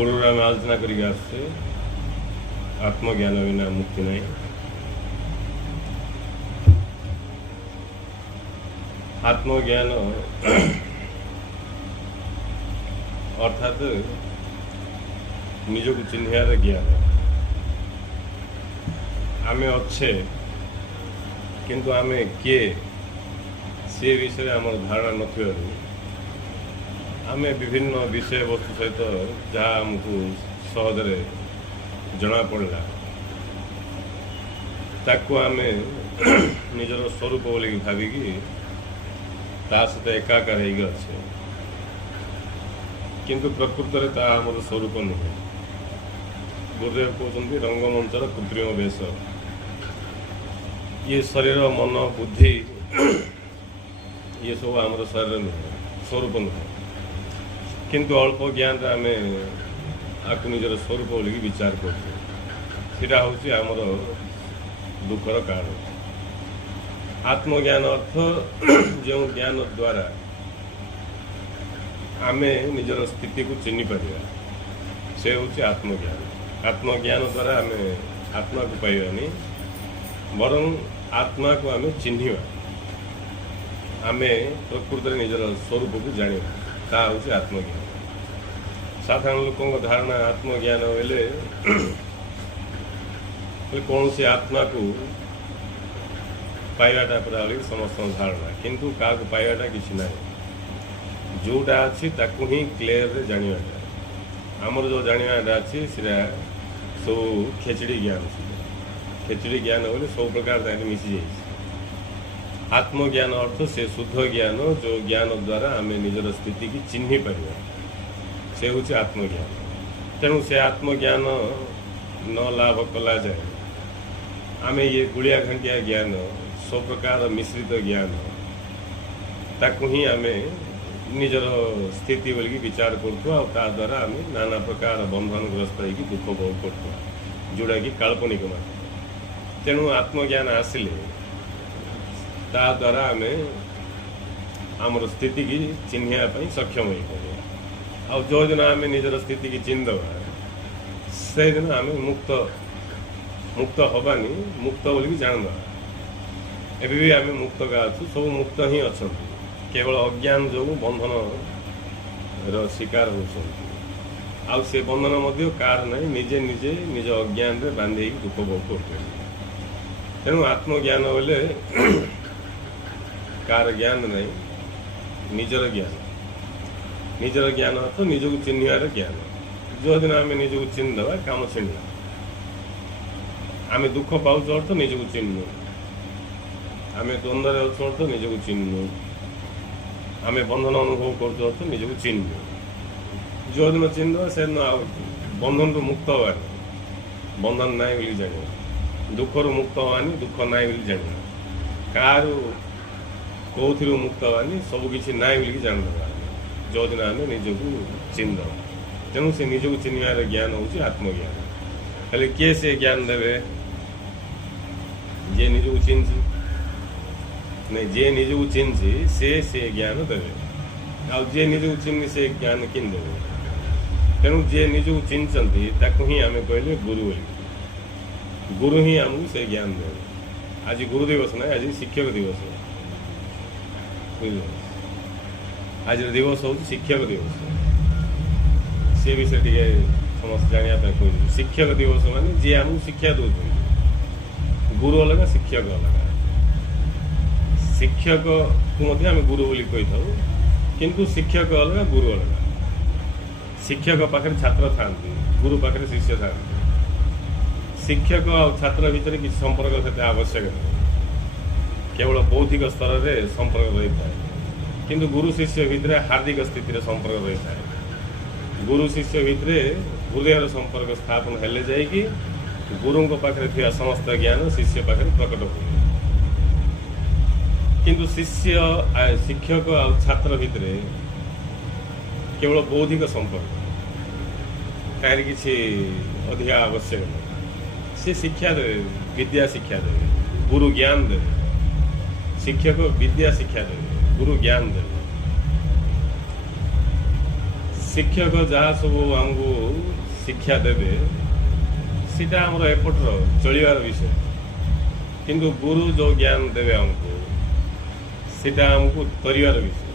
पूर्व आम आलोचना करके आत्मज्ञान बिना मुक्ति नहीं। आत्मज्ञान अर्थात निजक चिन्हार ज्ञान। आमे अच्छे किंतु आमे किए से विषय आम धारणा न आमे विभिन्न विषय वस्तु सहित जहाँ आमको सहजरे जना पड़ा ताकू आमे निजर स्वरूप बोल भाविकी ता सहित एकाकार अच्छे किंतु प्रकृत में ता आमर स्वरूप नुहे। गुरुदेव कहते रंगमंचर कृत्रिम वेश। ये शरीर मन बुद्धि ये सब आमर शरीर नुहे, स्वरूप नुहे। किंतु अल्प ज्ञान आम आपको निजर स्वरूप बोल विचार करा हूँ आमर दुखर कारण। आत्मज्ञान अर्थ जो ज्ञान द्वारा आमे निजर स्थिति को चिन्ह पारिबा से हूँ आत्मज्ञान। आत्मज्ञान द्वारा आमे आत्मा को पाइबानी बरं आत्मा को आमे चिन्हिबा, आमे प्रकृत निजर स्वरूप को जानिबा ता हूँ आत्मज्ञान। साधारण लोकों धारणा आत्मज्ञान बोले कौन सी आत्मा को पाइबाटा पूरा समस्त धारणा किंतु क्या पाइबाटा किसी ना जोटा अच्छी ताकू ही क्लियर जानाटा आमर जो जानाटा अच्छी सब खेचड़ी ज्ञान। खेचड़ी ज्ञान बोले सब प्रकार मिसी जाए। आत्मज्ञान अर्थ से शुद्ध ज्ञान जो ज्ञान द्वारा आम निजर स्थिति की चिन्ह पार से हूँ आत्मज्ञान। तेणु से आत्मज्ञान न लाभ कला जाए आम ये गुड़िया घंटिया ज्ञान सब प्रकार मिश्रित ज्ञान ताकू ही आम निजर स्थिति बोल विचार करुआ द्वारा आम नाना प्रकार बंधनग्रस्त हो दुख भोग कर जोड़ा कि काल्पनिक मात्र। तेणु आत्मज्ञान आसिले ता द्वारा आम आमर स्थिति की चिन्हवाई सक्षम हो पार। आ जो दिन आम निजर स्थिति की चिन्हदबा से दिन आम मुक्त मुक्त हबानी मुक्त बोल जानदबा। एबे भी आम मुक्त का अच्छु सब मुक्त ही अच्छा केवल अज्ञान जो बंधन शिकार हो से बंधन कार ना निजे निजे निज अज्ञान रे बांधे दुख भोग कर। तेणु आत्मज्ञान बोले कार ज्ञान नहीं निजर ज्ञान। निजर ज्ञान अर्थ निजक चिन्हार ज्ञान। जो दिन आम निजक चिन्हदबा काम छिड़ा आम दुख पाच अर्थ निजक चिन्ह आम द्वंद्व अच्छे अर्थ निजक चिन्ह आम बंधन अनुभव कर अर्थ निजक चिन्ह। जो दिन चिन्ह से बंधन तो मुक्त हवा बंधन ना बोली जान दुखर मुक्त हवानी दुख ना बोली जान कार कौन मुक्त हवानी सबकि ना बोल जानदबा जो दिन आम निजक चिन्हदबा। तेणु से निजक चिन्हार ज्ञान हूँ आत्मज्ञान। हेल्ले किए से ज्ञान देवे जे निजक चिन्ह नहीं जे निजक चिन्ह से ज्ञान देवे आ जे निजक चिन्ह से ज्ञान किन देवे। तेणु जे निजक चिन्हती ताकू ही आम कहले गुरु बोली। गुरु ही आमको से ज्ञान देवे। आज गुरु दिवस ना आज शिक्षक दिवस बुझे। आज दिवस हूँ शिक्षक दिवस से विषय टे समस्त जानापी कह। शिक्षक दिवस मान जी आमको शिक्षा दौर गुरु अलग शिक्षक अलग। शिक्षक को आम गुरु बोली कही था किंतु शिक्षक अलग गुरु अलग। शिक्षक पाखे छात्र था गुरु पाखे शिष्य था। शिक्षक और छात्र भितर किसी संपर्क से आवश्यक नहीं केवल बौद्धिक स्तर में संपर्क रही है किंतु गुरु शिष्य भितर हार्दिक स्थिति संपर्क रही है। गुरु शिष्य भितर हृदय संपर्क स्थापन हेले जाइए गुरु पाखे थी समस्त ज्ञान शिष्य पाखे प्रकट हुए। किंतु शिष्य शिक्षक और छात्र भितर केवल बौद्धिक संपर्क कहीं किसी अधिक आवश्यक नहीं। से शिक्षा दे विद्या शिक्षा दे गुरु ज्ञान दे शिक्षक विद्या शिक्षा दे गुरु ज्ञान दे ଶିକ୍ଷକ ଯାହା ସବୁ ଆମକୁ ଶିକ୍ଷା ଦେବେ ସେଇଟା ଆମର ଏପଟର ଚଳିବାର ବିଷୟ, କିନ୍ତୁ ଗୁରୁ ଯେଉଁ ଜ୍ଞାନ ଦେବେ ଆମକୁ ସେଇଟା ଆମକୁ କରିବାର ବିଷୟ।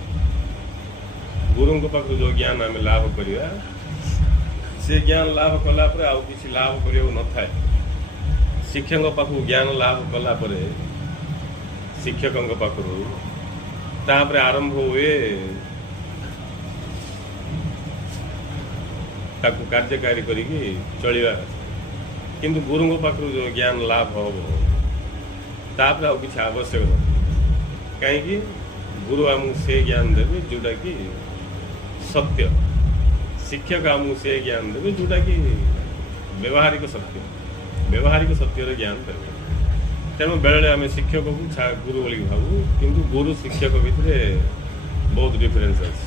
ଗୁରୁଙ୍କ ପାଖରୁ ଯେଉଁ ଜ୍ଞାନ ଆମେ ଲାଭ କରିବା ସେ ଜ୍ଞାନ ଲାଭ କଲା ପରେ ଆଉ କିଛି ଲାଭ କରିବାକୁ ନଥାଏ। ଶିକ୍ଷକଙ୍କ ପାଖରୁ ଜ୍ଞାନ ଲାଭ କଲା ପରେ ଶିକ୍ଷକଙ୍କ ପାଖରୁ ତାପରେ ଆରମ୍ଭ ହୁଏ ତାକୁ କାର୍ଯ୍ୟକାରୀ କରିକି ଚଳିବା। କିନ୍ତୁ ଗୁରୁଙ୍କ ପାଖରୁ ଯେଉଁ ଜ୍ଞାନ ଲାଭ ହେବ ତାପରେ ଆଉ କିଛି ଆବଶ୍ୟକ ନାହିଁ। କାହିଁକି? ଗୁରୁ ଆମକୁ ସେ ଜ୍ଞାନ ଦେବେ ଯେଉଁଟାକି ସତ୍ୟ, ଶିକ୍ଷକ ଆମକୁ ସେ ଜ୍ଞାନ ଦେବେ ଯେଉଁଟାକି ବ୍ୟବହାରିକ ସତ୍ୟ, ବ୍ୟବହାରିକ ସତ୍ୟର ଜ୍ଞାନ ଦେବେ। ତେଣୁ ବେଳେବେଳେ ଆମେ ଶିକ୍ଷକକୁ ଗୁରୁ ବୋଲିକି ଭାବୁ, କିନ୍ତୁ ଗୁରୁ ଶିକ୍ଷକ ଭିତରେ ବହୁତ ଡିଫରେନ୍ସ ଅଛି।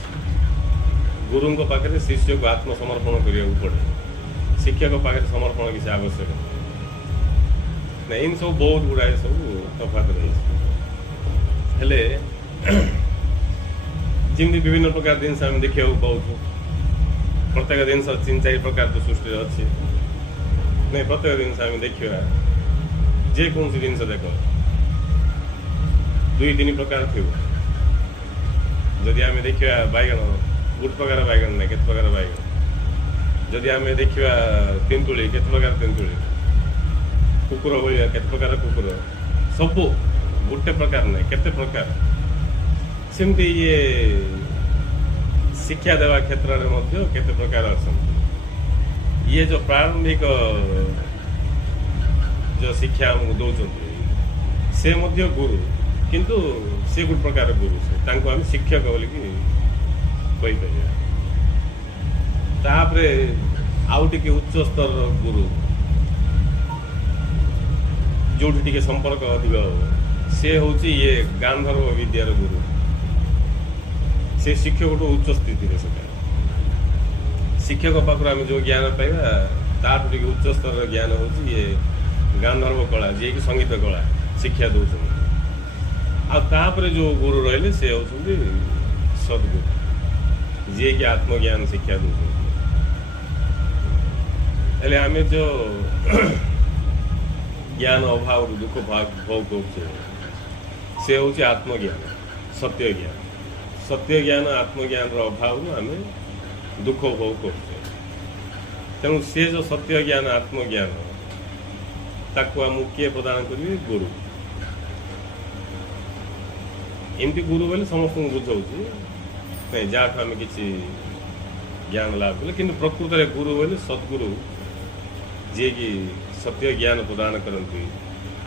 ଗୁରୁଙ୍କ ପାଖରେ ଶିଷ୍ୟକୁ ଆତ୍ମସମର୍ପଣ କରିବାକୁ ପଡ଼େ, ଶିକ୍ଷକ ପାଖରେ ସମର୍ପଣ କିଛି ଆବଶ୍ୟକ ନାହିଁ। ଏମିତି ସବୁ ବହୁତ ଗୁଡ଼ାଏ ସବୁ ତଫାତ ରହିଛି। ହେଲେ ଯେମିତି ବିଭିନ୍ନ ପ୍ରକାର ଜିନିଷ ଆମେ ଦେଖିବାକୁ ପାଉଛୁ, ପ୍ରତ୍ୟେକ ଜିନିଷ 3-4 ପ୍ରକାର ତ ସୃଷ୍ଟିରେ ଅଛି। ନାଇଁ, ପ୍ରତ୍ୟେକ ଜିନିଷ ଆମେ ଦେଖିବା, ଯେକୌଣସି ଜିନିଷ ଦେଖ 2-3 ପ୍ରକାର ଥିବ। ଯଦି ଆମେ ଦେଖିବା ବାଇଗଣ, ଗୋଟେ ପ୍ରକାର ବାଇଗଣ ନାହିଁ, କେତେ ପ୍ରକାର ବାଇଗଣ। ଯଦି ଆମେ ଦେଖିବା ତେନ୍ତୁଳି, କେତେ ପ୍ରକାର ତେନ୍ତୁଳି। କୁକୁର ଭଳିଆ କେତେ ପ୍ରକାର କୁକୁର। ସବୁ ଗୋଟେ ପ୍ରକାର ନାହିଁ, କେତେ ପ୍ରକାର। ସେମିତି ଇଏ ଶିକ୍ଷା ଦେବା କ୍ଷେତ୍ରରେ ମଧ୍ୟ କେତେ ପ୍ରକାର ଅଛନ୍ତି। ଇଏ ଯେଉଁ ପ୍ରାରମ୍ଭିକ ଯେଉଁ ଶିକ୍ଷା ଆମକୁ ଦେଉଛନ୍ତି ସେ ମଧ୍ୟ ଗୁରୁ, କିନ୍ତୁ ସେ ଗୋଟେ ପ୍ରକାର ଗୁରୁ, ତାଙ୍କୁ ଆମେ ଶିକ୍ଷକ ବୋଲିକି କହିପାରିବା। ତାପରେ ଆଉ ଟିକେ ଉଚ୍ଚ ସ୍ତରର ଗୁରୁ, ଯେଉଁଠି ଟିକେ ସମ୍ପର୍କ ଅଧିକ ହେବ, ସେ ହେଉଛି ଇଏ ଗାନ୍ଧର୍ବ ବିଦ୍ୟାର ଗୁରୁ। ସେ ଶିକ୍ଷକଠୁ ଉଚ୍ଚ ସ୍ଥିତିରେ ସେଟା। ଶିକ୍ଷକ ପାଖରୁ ଆମେ ଯେଉଁ ଜ୍ଞାନ ପାଇବା ତାଠୁ ଟିକେ ଉଚ୍ଚ ସ୍ତରର ଜ୍ଞାନ ହେଉଛି ଇଏ ଗାନ୍ଧର୍ବ କଳା, ଯିଏକି ସଙ୍ଗୀତ କଳା ଶିକ୍ଷା ଦେଉଛନ୍ତି। ଆଉ ତାପରେ ଯେଉଁ ଗୁରୁ ରହିଲେ ସେ ହେଉଛନ୍ତି ସଦ୍ଗୁରୁ, ଯିଏକି ଆତ୍ମଜ୍ଞାନ ଶିକ୍ଷା ଦେଉଛନ୍ତି। ହେଲେ ଆମେ ଯେଉଁ ଜ୍ଞାନ ଅଭାବରୁ ଦୁଃଖ ଭୋଗ କରୁଛେ ସେ ହେଉଛି ଆତ୍ମଜ୍ଞାନ, ସତ୍ୟ ଜ୍ଞାନ। ସତ୍ୟ ଜ୍ଞାନ ଆତ୍ମଜ୍ଞାନର ଅଭାବରୁ ଆମେ ଦୁଃଖ ଭୋଗ କରୁଛେ। ତେଣୁ ସେ ଯେଉଁ ସତ୍ୟ ଜ୍ଞାନ ଆତ୍ମଜ୍ଞାନ ତାକୁ ଆମକୁ କିଏ ପ୍ରଦାନ କରିବେ? ଗୁରୁ। ଏମିତି ଗୁରୁ ବୋଲି ସମସ୍ତଙ୍କୁ ବୁଝାଉଛି ନାଇଁ, ଯାହାଠୁ ଆମେ କିଛି ଜ୍ଞାନ ଲାଭ କଲେ। କିନ୍ତୁ ପ୍ରକୃତରେ ଗୁରୁ ବୋଲି ସଦ୍ଗୁରୁ, ଯିଏକି ସତ୍ୟ ଜ୍ଞାନ ପ୍ରଦାନ କରନ୍ତି,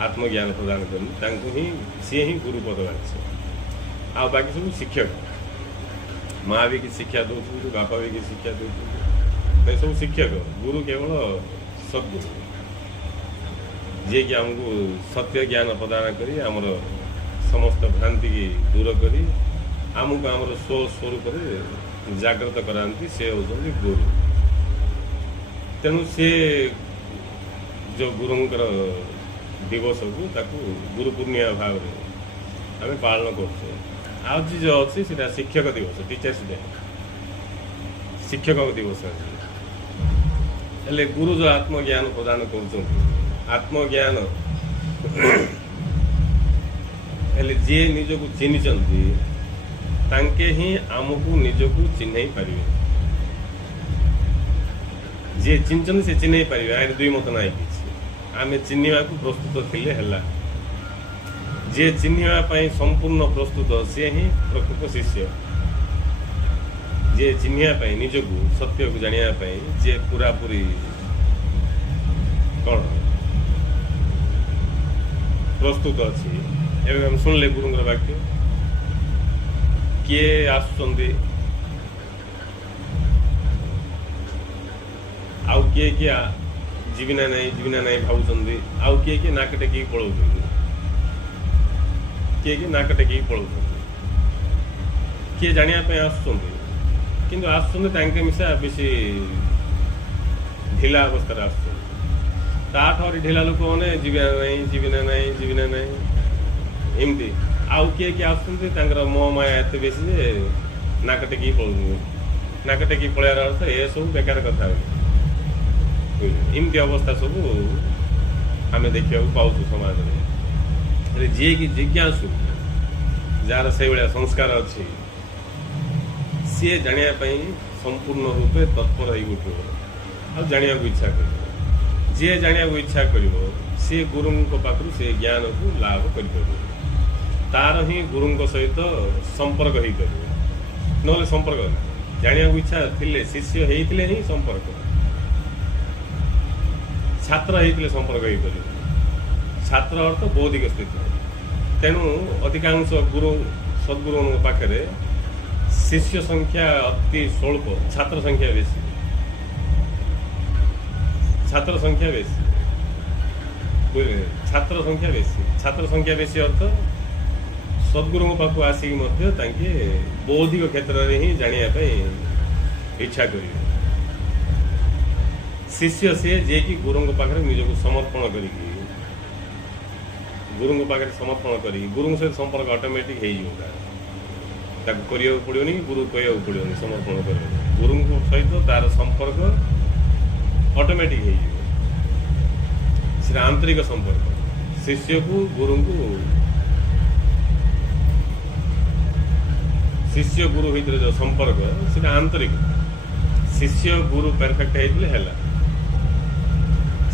ଆତ୍ମଜ୍ଞାନ ପ୍ରଦାନ କରନ୍ତି, ତାଙ୍କୁ ହିଁ ସିଏ ହିଁ ଗୁରୁ ପଦ ଅଛି। ଆଉ ବାକି ସବୁ ଶିକ୍ଷକ। ମା' ବି କିଛି ଶିକ୍ଷା ଦେଉଛନ୍ତି, ବାପା ବି କିଛି ଶିକ୍ଷା ଦେଉଛନ୍ତି, ସବୁ ଶିକ୍ଷକ। ଗୁରୁ କେବଳ ସଦ୍ଗୁରୁ, ଯିଏକି ଆମକୁ ସତ୍ୟ ଜ୍ଞାନ ପ୍ରଦାନ କରି ଆମର ସମସ୍ତ ଭ୍ରାନ୍ତିକି ଦୂର କରି ଆମକୁ ଆମର ସ୍ୱରୂପରେ ଜାଗ୍ରତ କରାନ୍ତି, ସେ ହେଉଛନ୍ତି ଗୁରୁ। ତେଣୁ ସେ ଯେଉଁ ଗୁରୁଙ୍କର ଦିବସକୁ ତାକୁ ଗୁରୁ ପୂର୍ଣ୍ଣିମା ଭାବରେ ଆମେ ପାଳନ କରୁଛେ। ଆଉ ଯେଉଁ ଅଛି ସେଇଟା ଶିକ୍ଷକ ଦିବସ, ଟିଚର୍ସ ଡେ, ଶିକ୍ଷକ ଦିବସ ଅଛି। ହେଲେ ଗୁରୁ ଯେଉଁ ଆତ୍ମଜ୍ଞାନ ପ୍ରଦାନ କରୁଛନ୍ତି, ଆତ୍ମଜ୍ଞାନ ହେଲେ ଯିଏ ନିଜକୁ ଚିହ୍ନିଛନ୍ତି ତାଙ୍କେ ହିଁ ଆମକୁ ନିଜକୁ ଚିହ୍ନେଇ ପାରିବେ। ଯିଏ ଚିହ୍ନିଛନ୍ତି ସେ ଚିହ୍ନେଇ ପାରିବେ, ଆରେ ଦୁଇ ମତ ନାହିଁ କିଛି। ଆମେ ଚିହ୍ନିବାକୁ ପ୍ରସ୍ତୁତ ଥିଲେ ହେଲା। ଯିଏ ଚିହ୍ନିବା ପାଇଁ ସମ୍ପୂର୍ଣ୍ଣ ପ୍ରସ୍ତୁତ ସିଏ ହିଁ ପ୍ରକୃତ ଶିଷ୍ୟ। ଯିଏ ଚିହ୍ନିବା ପାଇଁ, ନିଜକୁ ସତ୍ୟକୁ ଜାଣିବା ପାଇଁ ଯିଏ ପୁରାପୁରି କ'ଣ ପ୍ରସ୍ତୁତ ଅଛି। ଏବେ ଆମେ ଶୁଣିଲେ ଗୁରୁଙ୍କର ବାକ୍ୟ, କିଏ ଆସୁଛନ୍ତି, ଆଉ କିଏ କିଏ ଯିବି ନା ନାହିଁ ଭାବୁଛନ୍ତି, ଆଉ କିଏ କିଏ ନାକ ଟେକିକି ପଳାଉଛନ୍ତି, କିଏ କିଏ ନାକ ଟେକିକି ପଳାଉଛନ୍ତି, କିଏ ଜାଣିବା ପାଇଁ ଆସୁଛନ୍ତି, କିନ୍ତୁ ଆସୁଛନ୍ତି ତାଙ୍କେ ମିଶା ବେଶୀ ଢିଲା ଅବସ୍ଥାରେ ଆସୁଛନ୍ତି। ତାଠୁ ଆହୁରି ଢିଲା ଲୋକମାନେ ଯିବି ନା ନାହିଁ ଏମିତି। ଆଉ କିଏ କିଏ ଆସୁଛନ୍ତି ତାଙ୍କର ମୋହ ମାୟା ଏତେ ବେଶୀ ଯେ ନାକ ଟେକିକି ପଳାଉଛନ୍ତି। नाक टेकी पलैयार अर्थ ए सब बेकार कथा एमती अवस्था सब आम देखा पाऊँ समाज में जी कि जिज्ञासु जार से भाया संस्कार अच्छी सी जानापी संपूर्ण रूपे तत्पर हो उठो जाना इच्छा कर जी जाना इच्छा कर सी गुरु पाखु से ज्ञान को लाभ कर तार ही गुरु सहित संपर्क हो पार ना संपर्क ना जाना इच्छा थे शिष्य होते ही संपर्क छात्र होते संपर्क हो पार छात्र अर्थ बौद्धिक स्थिति तेणु अधिकांश गुरु सद्गुरु पाखे शिष्य संख्या अति स्वल्प छात्र संख्या बेसी बुझे छात्र संख्या बेसी अर्थ सद्गुरु पाख आसिक बौद्धिक क्षेत्र में ही जानापी इच्छा करेंगे शिष्य सी जे कि गुरु पाखे निजक समर्पण करके गुरु पाखे समर्पण कर गुरु सहित संपर्क ऑटोमेटिक हो पड़ोनी गुरु कह पड़ोनी समर्पण कर गुरु सहित तार संपर्क ऑटोमेटिक हो आंतरिक संपर्क शिष्य को गुरु को शिष्य गुरु भीतर जो संपर्क से आंतरिक शिष्य गुरु परफेक्ट है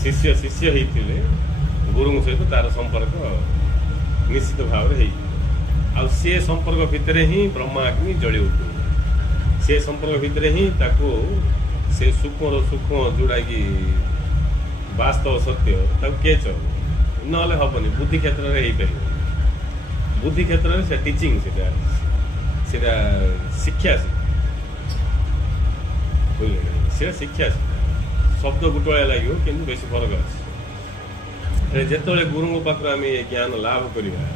शिष्य शिष्य होते गुरु सहित तार संपर्क निश्चित भाव में सी संपर्क भितर ही ब्रह्माग्नि जली उठू से संपर्क भितर ही से सूक्ष्म सूक्ष्म जोड़ा कि वास्तव सत्य किए चल ना हेनी बुद्धि क्षेत्र में हो पार बुद्धि क्षेत्र में से टीचिंग से शिक्षा से शिक्षा शब्द गुटुआ लगे कि बेस फरक अच्छे जिते गुरु पाख आम ज्ञान लाभ करवा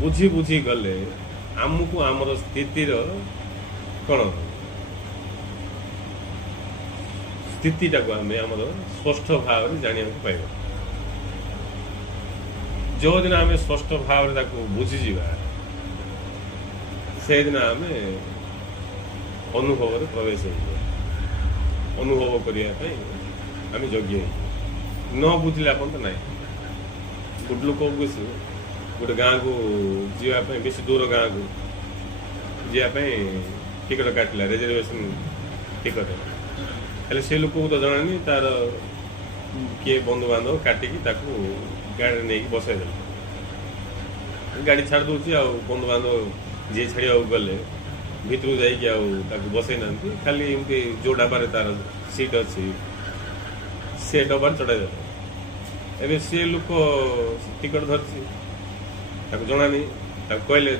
बुझी बुझी गले आमको आमर स्थितिर कौन स्थिति आम स्पष्ट भाव में जाना पाइबा जो दिन आम स्पष्ट भाव में बुझीज से दिन आम अनुभव प्रवेश हो अनुभव करने आम योग्य न बुझिले आप ना गुड लोक गोटे गाँव को जावाई बेस दूर गाँव को जावाई टिकट काटला रिजर्वेशन टिकट हेल्ले से लोक को तो जनानी तार किए बंधुबांधव काटिकी गाड़ी नहीं बसई गाड़ी छाड़ दूसरी आ बंधुबांधव जी छाड़ा गले भितर जाकि बसई ना खाली एमती जो डबार तार सीट अच्छी से डबार चढ़ाई एवं सी लोक टिकट धरती जनानी कहले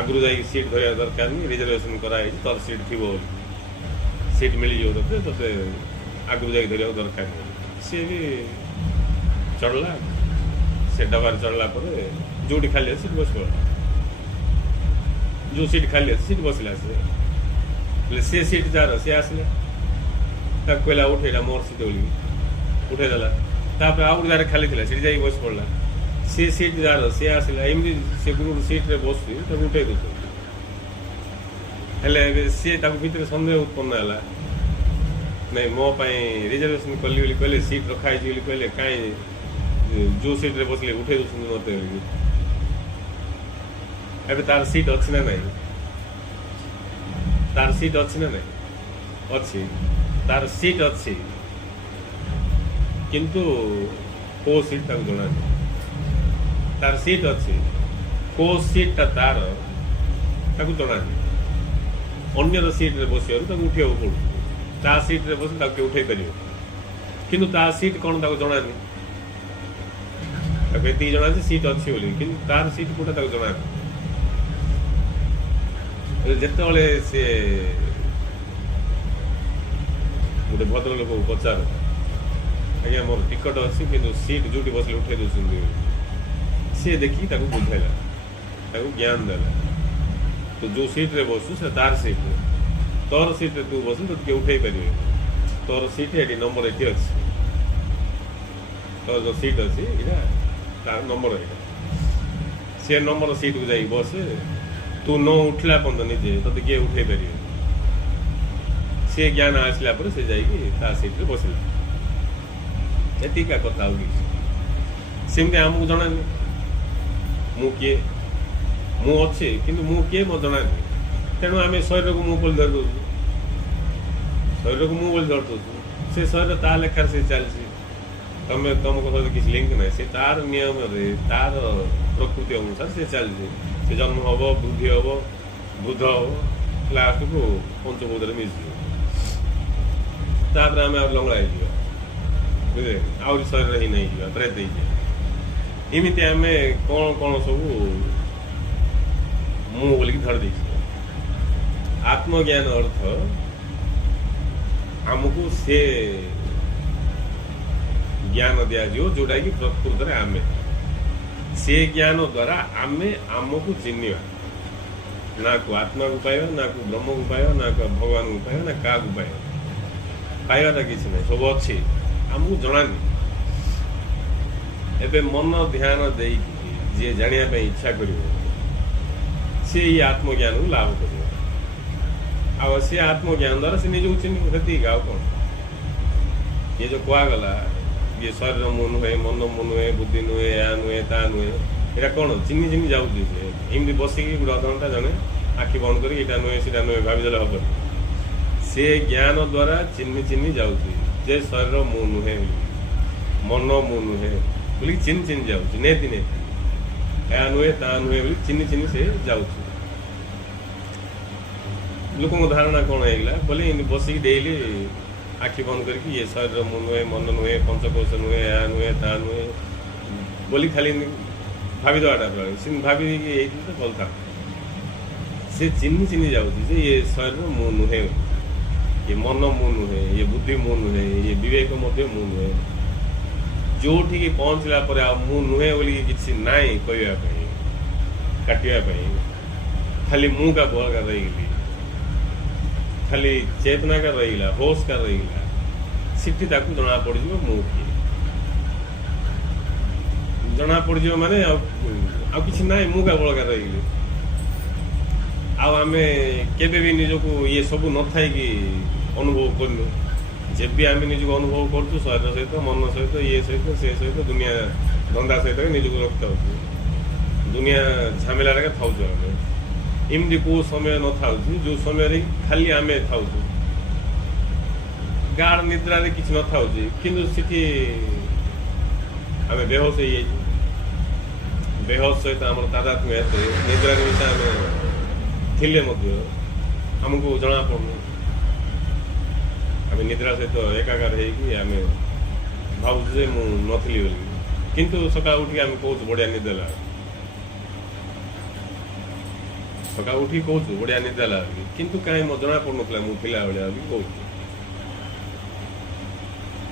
आगु जा सीट धरवा दरकार नहीं रिजर्वेशन कराई तर सीट थी सीट मिल जाए ते आगु जा धरवा दरकार नहीं सी भी चढ़ला से डबार चढ़ला जो खाली सीट बस पड़ा जो सीट खाली सीट बसला से सीट जार सी आसला कहला उठेला मोर सीट बोली उठेदेला आउ जार खाली थी सीट जा बस पड़ा सी सीट जार सी आसला एमती से गोटे सीट्रे बस उठे दे हेल्ले सी भीतर सन्देह उत्पन्न है नहीं मोपाई रिजर्वेशन कली कहले सीट रखाई कहले कहीं जो सीट्रे बसले उठे दूसरी मत एवं तार सीट अच्छी ना नहीं तार सीट अच्छी ना नहीं अच्छी तार सीट अच्छी किंतु को सीट तक जना तार सीट अच्छी को सीट टा तार ताकू जना अन्य सीट रे बस उठे पड़ू ता सीट रे बस उठे पार किंतु ता सीट कौन ताकू जना ये जना सीट अच्छी बोली कि तार सीट कोटा ताकू जना जिते सी गोटे भद्र लोक पचार आज्ञा मोर टिकट अच्छी कि सीट जो बसले उठे दूसरी सी देखिए बुझाला ज्ञान देला तो जो सीट रे बसु से तार सीट तोर सीट रे तू बस तो किए उठे पारे तोर सीट ये नंबर ये अच्छी तोर जो सीट अच्छी यहाँ तार नंबर यहाँ से नंबर सीट को जाई बस तू न उठला पर्यंत निजे तोते किए उठे पारे सी ज्ञान आसला पर से जाइए ता सीट रे बसला एतिका कथा होगी सेमती आमको जना मु किए मु अच्छे किंतु मु किए मो जना तेणु आम शरीर को मु बोली धर शरीर को मु बोली धर से शरीर ता लेखार से चलती तुम तुम कथ किसी लिंक ना से तार नियम तार प्रकृति अनुसार से चलती से जन्म हम वृद्धि हम वृद्ध हम लास्ट को पंचभूत मिसज तापर आम लंगड़ा हो बुझे आहरी शरीर ही नहीं प्रेत इमती आम कौन कौन सब मुँह बोलिक धर दे आत्मज्ञान अर्थ आमको से ज्ञान दिज्व जोटा कि प्रकृत में आमे से ज्ञान द्वारा आमे आमको चिन्हवा ना को आत्मा को पाइबा ना को ब्रह्म को पाइबा ना को भगवान को पाइबा ना क्या को पाइबा पाइबाटा किसी ना सब अच्छे आमको जनानी एबे मन ध्यान दे जी जाना इच्छा कर सी आत्मज्ञान को लाभ कर सी आत्मज्ञान द्वारा से निज चिन्ह आ कौन ये जो कहगला ये शरीर मु नुहे मन मु नुहे बुद्धि नुहे या नुहे ता नुहे यहाँ कौन चिन्ह चिन्ह जाऊँगी एमती बसिकी गोटे अधघंटा जड़े आखि बंद कर यहाँ नुहे सीटा नुहे भाविदे हम से ज्ञान द्वारा चिन्ह चिन्ह जाऊँगी जे शरीर मु नुहे मन मु नुहे बोली चिन्ह चिन्ह जाऊँगी नेति नेति या नुहे ता नुहे बोली चिन्ह चिन्ह से जाऊँगी लोक धारणा कौन है बोले बसिक डेली आखि बंद करके ये शरीर मु नुहे मन नुहे पंचकोश नुहे या नुहे ता नुहे बोली खाली भाविदेवाटा भावी तो चलता से चिन्ह चिन्ह जाऊँगी ये शरीर मु नुहे ये मन मु नुहे ये बुद्धि मु नुहे ये विवेक मध्य मु नुहे जो पहुँचला मु नुहे बोली किसी नाई कहवाई काटापी खाली मु का बोल कर रही खाली चेतना का रहीला होश का रहीला सिटी ताकू जना पड़ मु किए जना पड़ माने किसी ना मु का बल का रही आम के निजक ये सब न था कि अनुभव करनु जब भी आम निजक अनुभव करूँ शरीर सहित मन सहित ये सहित से सहित दुनिया धंदा सहित निजक रखता दुनिया झमेला था इमती को समय न था जो समय खाली आम था गाढ़ निद्रा किसी न था किंतु सिटी आम बेहोश हो बेहोश सहित आम तादात्म्य निद्रा विषय आम थिले आमको जना पड़ू आम निद्रा सहित एकाकार होम भावुँ मु नी किंतु सका उठी आम कौच बढ़िया निद ला सका उठी कौच बढ़िया निदा लगे किंतु कहीं मो जना पड़ ना मुझे भाया भी कौच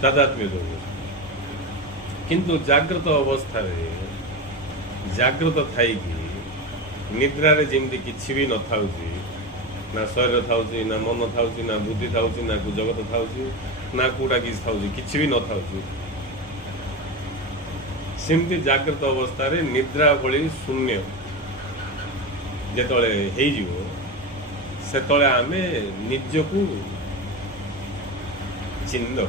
तादात्म्य दो किंतु जागृत अवस्था जागृत थी निद्रा रे जमी किसी भी न था ना शरीर था ना मन था ना बुद्धि था ना को जगत था ना कौटा किसी था किसी भी न था सेमती जागृत अवस्था रे निद्रा भली शून्य जिते से आम निजको चिन्ह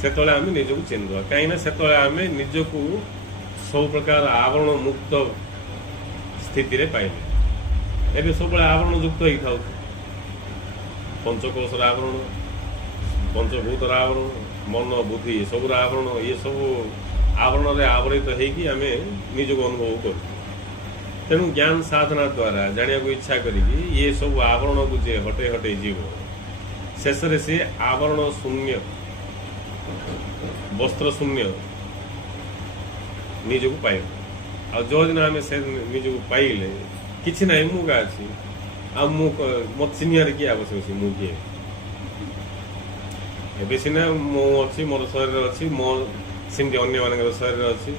से आम निजको चिन्ह कहीं से आम निजको सब प्रकार आवरण मुक्त स्थिति रे पाइले एबे सब आवरण युक्त ही था पंचकोश आवरण पंचभूत आवरण मन बुद्धि सब आवरण ये सब आवरण रे आवृत होगी आम निजक अनुभव कर तेणु ज्ञान साधना द्वारा जाना को इच्छा करी ये सब आवरण को जे हटे हटे जीव शेष से आवरण शून्य वस्त्र शून्य निजक पाइब आ जो दिन आम से निजक पाइले किसी ना मुगा अच्छी आ मत चिन्हार किए आवश्यक मु किए एबे सीना मु अच्छी मोर शरीर अच्छी मो सेमती अन्य मान शरीर अच्छी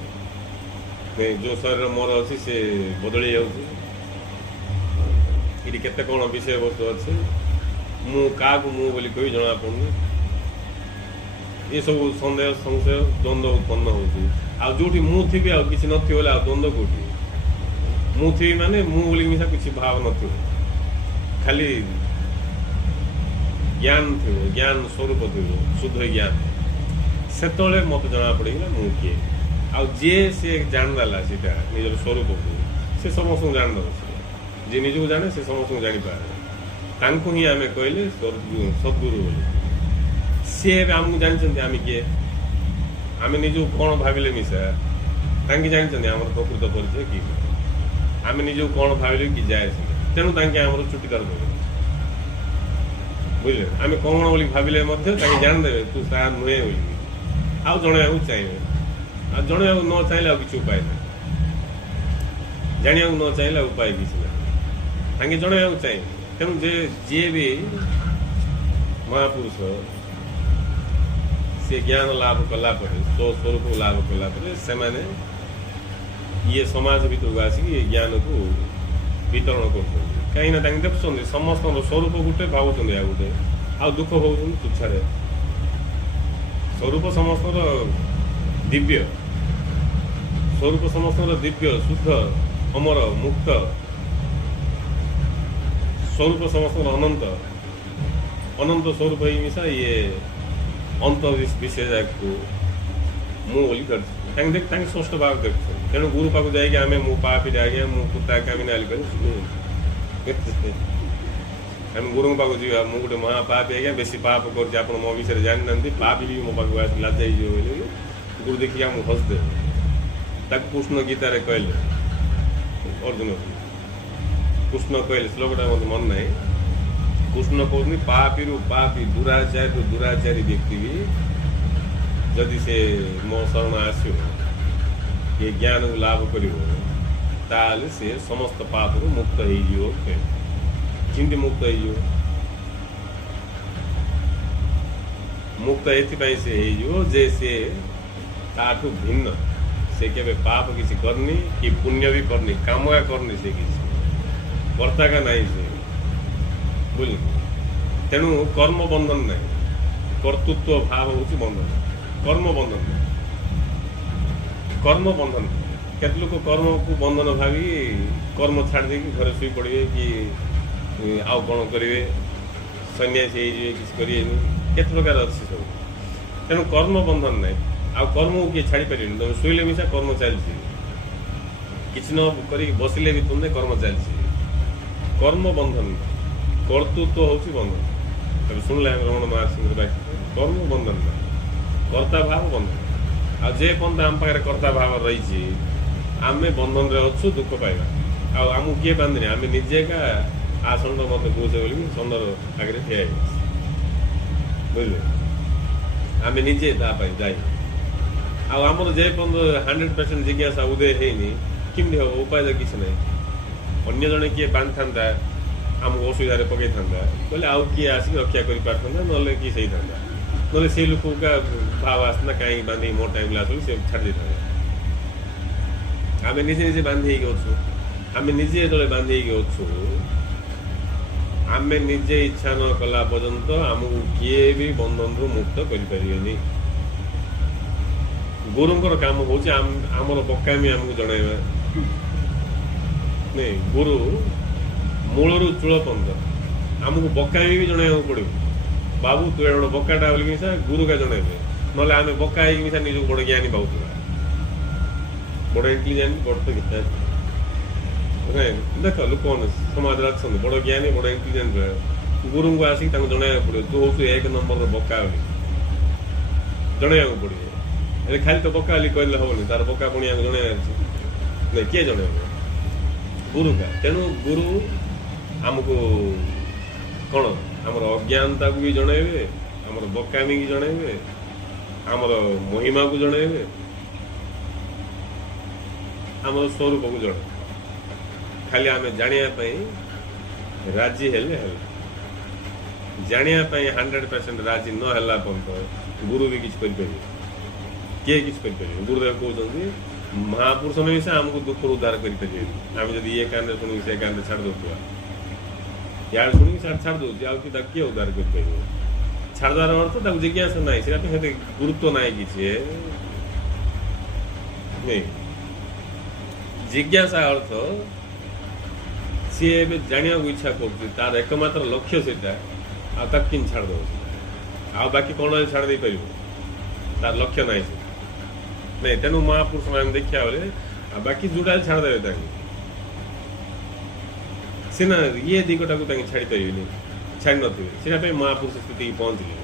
जो शरीर मोर अच्छी से बदली जाऊँगी केते कौन विषय वस्तु अच्छे मु क्या मु बोली कही जना पड़ुनी ये सब सन्देह संशय द्वंद्व उत्पन्न होती आउटी मु थी आ किसी नथी बोले आ द्वंद्व कौटी मु थी माने मु बोली मिसा किसी भाव नथी खाली ज्ञान थी ज्ञान स्वरूप थी शुद्ध ज्ञान से मत जना पड़ेगा मु किए आे से जानदेला सीटा निजर स्वरूप को से समस्त जानद जी निज को जाने से समस्त जापर ही आम कहले सद्गुरु बोली सी आमको जानते आम किए आम निज कौन भाविले मिसा तांके जानते आम प्रकृत परिचय कि आम निज कौन भाविले कि जाए तेणु तांके आम चुटीदार देवे बुझे आम कौन बोली भाविले जानदे तू ता नुहे बोली आउ जन चाहिए आ जन न चाहिए किसी उपाय ना जाना न चाहिए उपाय किसी ना तांके जन चाहिए तेणु जी भी महापुरुष से ज्ञान लाभ कला स्वस्वरूप लाभ कला से माने ये समाज भीतर को आसिक ज्ञान को वितरण कर कहीं देखुं समस्त स्वरूप गोटे भावुं आ गोटे आ दुख हो तुच्छारे स्वरूप समस्त दिव्य स्वरूप समस्त दिव्य शुद्ध अमर मुक्त स्वरूप समस्त अनंत अनंत स्वरूप ही मिसा ये अंत विषय को मुझे कर स्पष्ट भाव देख तेणु गुरु पाक जाए आम मु पापी आज्ञा मु कुत्ता कमी नाली कर गुरु पाक जा मुझे गोटे महापापी आज्ञा बेसी पाप कर मो विषय जानी ना पापी भी मो पाक आस लाजाई गुरु देखिए आम हसदे कृष्ण गीतार कहले अर्जुन कृष्ण कहले श्लोकटा मत मन ना कृष्ण कहते पापी रु पापी दुराचारी रु दुराचारी व्यक्ति भी जदि से मो शरण आसो ये ज्ञान को लाभ कर से समस्त पाप रु मुक्त हो चिंती मुक्त हो मुक्त एपाई से जे से ताठू भिन्न से केवे पाप किसी करनी कि पुण्य भी करनी कामया करनी से किसी कर्ता का नहीं से बुझ तेणु कर्म बंधन ना कर्तृत्व भाव हूँ बंधन कर्म बंधन कर्म बंधन केत लोग कर्म को बंधन भावी कर्म छाड़ दे घरे शुई पड़े कि आउ कौन करेंगे सन्यासी किसी करेंगे केत प्रकार अच्छी सब तेणु कर्म बंधन ना आ कर्म को किए छाड़ी पारे तुम शुले मिसा कर्म चलती किसी न कर बसिले भी तुमने कर्म चलती कर्म बंधन कर्तृत्व हूँ बंधन तब शुणिले रमण महर्षि कर्म बंधन ना कर्ता भाव बंधन आजे पर्यटन आम पाखे कर्ता भाव रही आम बंधन रे अच्छु दुख पाइबा आमको किए बांधनी आम निजे का आसंड मत कौचे बोली सन्दर आगे ठिया बुझे आम निजे जाए आमर जे पर्यटन 100% जिज्ञासा उदय है किमी हम उपाय तो किसी ना अन्य जड़े किए बांध था आमको असुविधा पकई था बोले आउ किए आसिक रक्षा कर पार्था ना किए सही था ना से लोक का भाव आसना कहीं बांधी मोर टाइम लास से छाड़ दे आम निजे निजे बांधी आम निजे जो बांधी आम निजे इच्छा न कला पर्यंत आमको किए भी बंधन रु मुक्त कर गुरुंर काम हूँ आमर बकामी आमको जनइबा नहीं गुरु मूल चूल पंथ आमको बकामी भी जनइबा पड़ो बाबू तू एडे बकाटा बोल मिसा गुरु का जनइबे ना आम बका मिसा निज बड़ ज्ञानी पाऊँ बड़ इंटेलिजेंट बड़ देख लोक समाज अच्छा बड़ ज्ञानी बड़ इंटेलिजेंट गुरु को आसिक जनइबा पड़ो तू हूँ 1 नंबर बका जनइबा पड़ो खाली तो बका कहले हेनी तार बका पुणी जन नहीं किए जन गुरु का तेणु गुरु आमको कौन आमर अज्ञानता को भी जनइबे आमर बकामी की जनइबे आमर महिमा को जनइबे आमर स्वरूप को जन खाली आम जानापी राजी हेले जानापी 100% राजी न है पर्यटन गुरु भी किसी कर किए किसी गुरुदेव कहते महापुरुष में से आमको दुख उद्धार करें आम जब ये कान शुणी से कान छाड़ दौआ यार शुणी छाड़ दौर किए उद्धार कर ଛାଡ଼ିଦେବାର ଅର୍ଥ ତାକୁ ଜିଜ୍ଞାସା ନାହିଁ, ସେଇଟା ପାଇଁ ସେତେ ଗୁରୁତ୍ୱ ନାହିଁ କିଛି ନାଇଁ। ଜିଜ୍ଞାସା ଅର୍ଥ ସିଏ ଏବେ ଜାଣିବାକୁ ଇଚ୍ଛା କରୁଛି, ତାର ଏକମାତ୍ର ଲକ୍ଷ୍ୟ ସେଇଟା, ଆଉ ତାକୁ କେମିତି ଛାଡ଼ିଦେବ, ଆଉ ବାକି କ'ଣ ଛାଡ଼ି ଦେଇପାରିବ, ତାର ଲକ୍ଷ୍ୟ ନାହିଁ ସେ ନାଇଁ। ତେଣୁ ମହାପୁରୁଷ ଆମେ ଦେଖିବା ବେଳେ ଆଉ ବାକି ଯୋଉଟା ଛାଡ଼ିଦେବେ ତାଙ୍କୁ, ସିନା ଇଏ ଦିଗଟାକୁ ତାଙ୍କେ ଛାଡ଼ି ପାରିବେନି, ଛାଡ଼ି ନଥିବେ। ସେଇଟା ପାଇଁ ମହାପୁରୁଷ ସ୍ଥିତିକି ପହଞ୍ଚିଲେ।